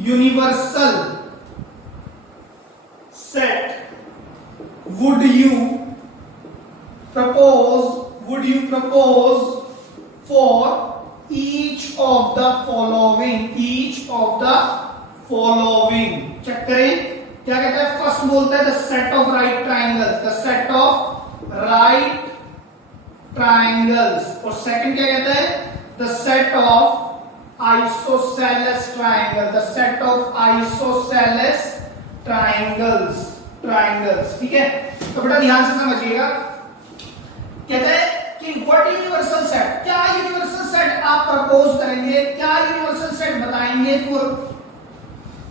universal set would you propose for each of the following? Check करें क्या कहता है. फर्स्ट बोलता है the set of right triangles, और सेकंड क्या कहता है? The set of isosceles triangles. ठीक है. तो बेटा ध्यान से समझिएगा. कहता है कि व्हाट यूनिवर्सल सेट, क्या यूनिवर्सल सेट आप प्रपोज करेंगे, क्या यूनिवर्सल सेट बताएंगे फॉर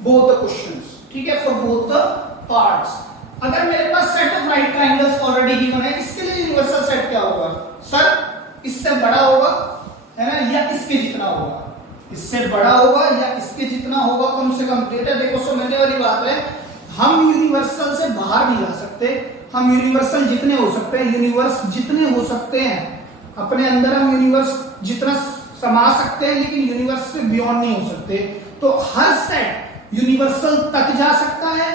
बोथ द क्वेश्चंस. ठीक है, फॉर बोथ द पार्ट्स. अगर मेरे पास set of right triangles already given है, इसके लिए यूनिवर्सल सेट क्या होगा? सर इससे बड़ा होगा, है ना, या इसके जितना होगा? इससे बड़ा होगा या इसके जितना होगा कम से कम. डेटा देखो समझने वाली बात है. हम यूनिवर्सल से बाहर नहीं जा सकते. हम यूनिवर्सल जितने हो सकते हैं, यूनिवर्स जितने हो सकते हैं अपने अंदर, हम यूनिवर्स जितना समा सकते हैं, लेकिन यूनिवर्स से बियॉन्ड नहीं हो सकते. तो हर सेट यूनिवर्सल तक जा सकता है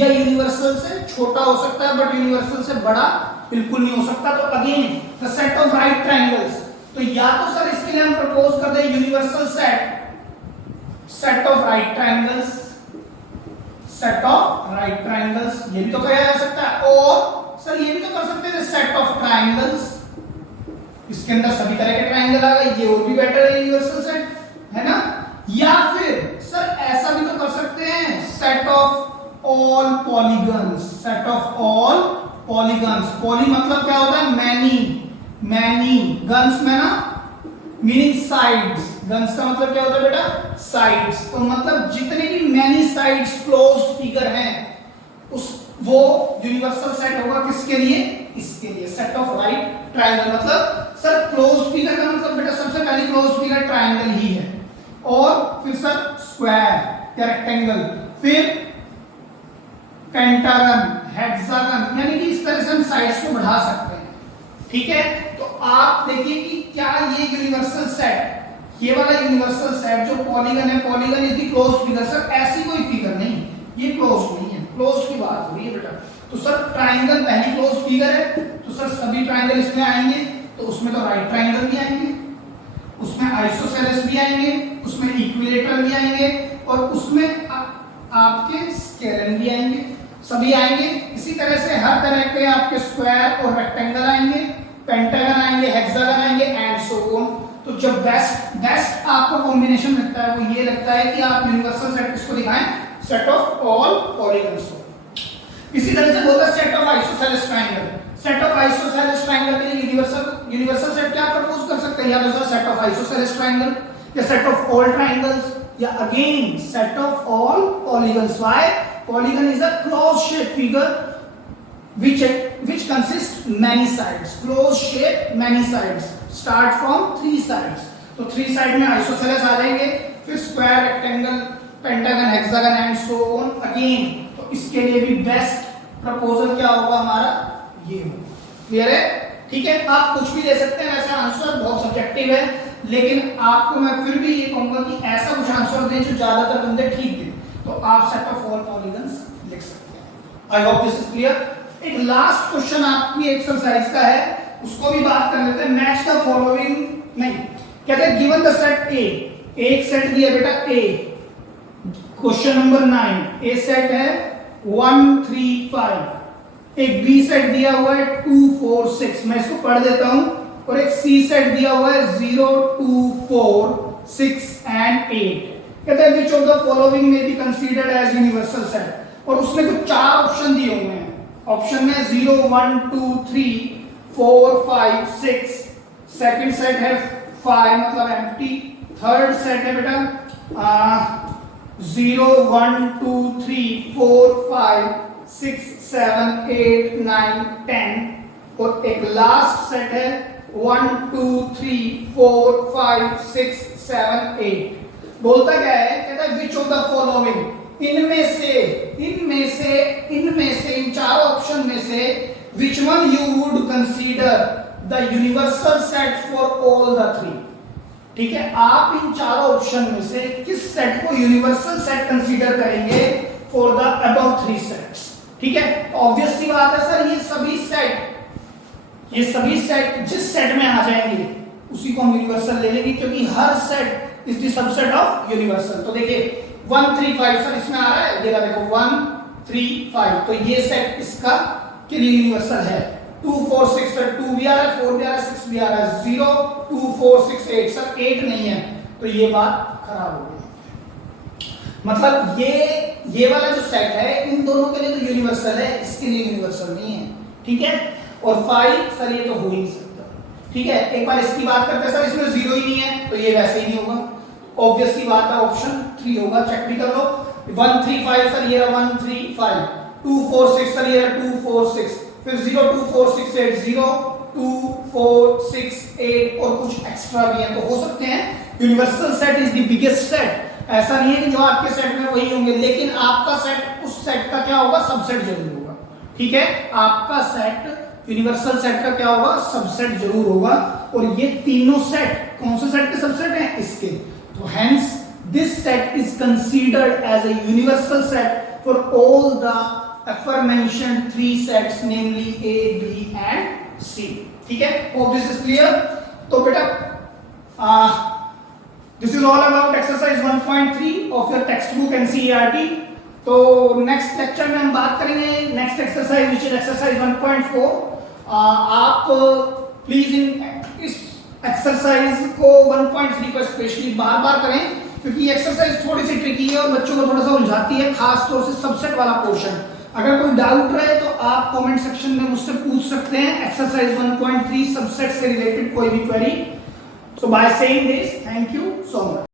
या यूनिवर्सल से छोटा हो सकता है, बट यूनिवर्सल से बड़ा बिल्कुल नहीं हो सकता. तो again the set of right triangles, तो या तो सर इसके लिए हम प्रपोज कर दें universal set of right triangles, ये भी तो कहा जा सकता है. और सर ये भी तो कर सकते हैं सेट ऑफ ट्राइंगल्स, इसके अंदर सभी तरह के ट्राइंगल आ गए, ये और भी बेटर है यूनिवर्सल सेट, है ना. या फिर सर ऐसा भी तो कर सकते हैं set of all polygons. Poly मतलब क्या होता है? मैनी. गन्स में ना मीनिंग साइड्स. गन्स का मतलब क्या होता है बेटा? साइड्स. तो मतलब जितने भी मैनी साइड्स क्लोज्ड फिगर हैं, उस वो यूनिवर्सल सेट होगा. किसके लिए? इसके लिए. Set of right triangle. मतलब सर क्लोज्ड फिगर का मतलब बेटा सबसे पहले क्लोज्ड फिगर ट्रायंगल ही है, और फिर सर स्क्वायर या रेक्टेंगल, फिर पेंटागन, हेक्सागन, यानी कि इस तरह से हम साइड्स को बढ़ा सकते हैं. ठीक है. तो आप देखिए कि क्या ये यूनिवर्सल सेट, ये वाला यूनिवर्सल सेट जो पॉलीगन है, polygon is the closed figure. Sir ऐसी कोई फिगर नहीं, ये क्लोज्ड नहीं है, क्लोज्ड की बात हो रही है बेटा. तो सर ट्रायंगल पहली क्लोज्ड फिगर है, तो सर सभी ट्रायंगल इसमें आएंगे. तो उसमें तो राइट ट्रायंगल भी आएंगे, उसमें आइसोसेलेस भी आएंगे, उसमें इक्विलेटरल भी आएंगे, और उसमें आपके स्केलेन भी आएंगे. सभी आएंगे. इसी तरह से हर तरह के आपके स्क्वायर और रेक्टेंगल आएंगे, पेंटागन आएंगे, हेक्सागन आएंगे एंड सो ऑन. तो जब बेस्ट आपको कॉम्बिनेशन लगता है वो ये लगता है कि आप यूनिवर्सल सेट किसको दिखाएं? Set of all polygons. इसी तरह से बोलता है set of isosceles triangle. Set of isosceles triangle के लिए यूनिवर्सल सेट क्या प्रपोज कर सकते हैं, या तो सेट ऑफ आइसोसेलेस ट्रायंगल, या सेट ऑफ ऑल ट्रायंगल्स, या again set of all polygons. Why? Polygon is a close shape figure which consists many sides, closed shape many sides, start from 3 sides। तो 3 side में isosceles आ जाएंगे, फिर square, rectangle, pentagon, hexagon and so on again. तो इसके लिए भी best proposal क्या होगा हमारा, ये होगा। क्लियर है? ठीक है, आप कुछ भी दे सकते हैं, वैसे आंसर बहुत सब्जेक्टिव है, लेकिन आपको मैं फिर भी ये कहूंगा कि ऐसा कुछ आंसर दें जो ज्यादातर बंदे ठीक दें। तो आप सेट ऑफ ऑल पॉलीगन्स लिख सकते हैं। आई होप दिस इज क्लियर। एक लास्ट क्वेश्चन आपकी एक्सरसाइज का है, उसको भी बात कर लेते हैं। मैच द फॉलोइंग, नहीं कहते हैं गिवन द सेट ए, एक सेट दिया बेटा ए, क्वेश्चन नंबर 9, ए सेट है 1 3 5, एक बी सेट दिया हुआ है 2 4 6, मैं इसको पढ़ देता हूं, और एक सी सेट दिया हुआ है 0 2 4 6 एंड 8। कहते हैं which of the following may be considered as universal set, और उसने कुछ 4 ऑप्शन दिए हुए हैं। ऑप्शन में 0 1 2 3 4 5 6, सेकंड सेट है 5 मतलब एम्प्टी, थर्ड सेट है बेटा 0 1 2 3 4 5 6 7 8 9 10, और एक लास्ट सेट है 1 2 3 4 5 6 7 8। बोलता क्या है, कहता है विच ऑफ द फॉलोइंग, इनमें से इन 4 ऑप्शन में से which one you would consider the universal set for all the 3। ठीक है, आप इन 4 ऑप्शन में से किस सेट को यूनिवर्सल सेट कंसीडर करेंगे फॉर द अबव 3 सेट्स। ठीक है, ऑब्वियस सी बात है सर, ये सभी सेट जिस सेट में आ जाएंगे उसी को हम यूनिवर्सल ले लेंगे, क्योंकि हर set is the subset of universal. तो देखिए 1 3 5 सर इसमें आ रहा है, ये देखो 1 3 5, तो ये सेट इसका के लिए यूनिवर्सल है। 2 4 6 सर 2 भी आ रहा है, 4 भी आ रहा है, 6 भी आ रहा है। 0 2 4 6 8 सर 8 नहीं है, तो ये बात खराब हो गई। मतलब ये वाला जो सेट है इन दोनों के लिए तो यूनिवर्सल है, इसके लिए यूनिवर्सल नहीं है। ठीक है, और 5 सर ये तो हो ही नहीं सकता। ठीक है, एक बार इसकी बात करते हैं, सर इसमें 0 ही नहीं है, तो ये वैसे ही नहीं होगा। ऑब्वियस सी बात है, ऑप्शन 3 होगा, चेक भी कर लो। 1 3 5 सर ये 1 3 5, 2 4 6 सर ये 2 4 6, फिर 0 2 4 6 8 0 2 4 6 8, और कुछ एक्स्ट्रा भी है, तो हो सकते हैं। Universal set is the biggest set, ऐसा नहीं है कि जो आपके सेट में वही होंगे, लेकिन आपका सेट उस सेट का क्या होगा, सबसेट जरूर होगा। ठीक है, आपका सेट यूनिवर्सल सेट का क्या होगा, सबसेट जरूर होगा। और ये तीनों सेट कौन से सेट के सबसेट हैं, इसके। तो hence this set is considered as a universal set for all the aforementioned 3 sets, namely A, B and C। ठीक है, hope this is clear। तो बेटा this is all about exercise 1.3 of your textbook NCERT। तो next lecture में हम बात करेंगे next exercise which is exercise 1.4। आप प्लीज इस एक्सरसाइज को 1.3 को स्पेशली बार बार करें, क्योंकि ये एक्सरसाइज थोड़ी सी ट्रिकी है और बच्चों को थोड़ा सा उलझाती है, खास तौर से सबसेट वाला पोर्शन। अगर कोई डाउट रहे तो आप कमेंट सेक्शन में मुझसे पूछ सकते हैं एक्सरसाइज 1.3 सबसेट से रिलेटेड कोई भी query. So by saying this, thank you so much.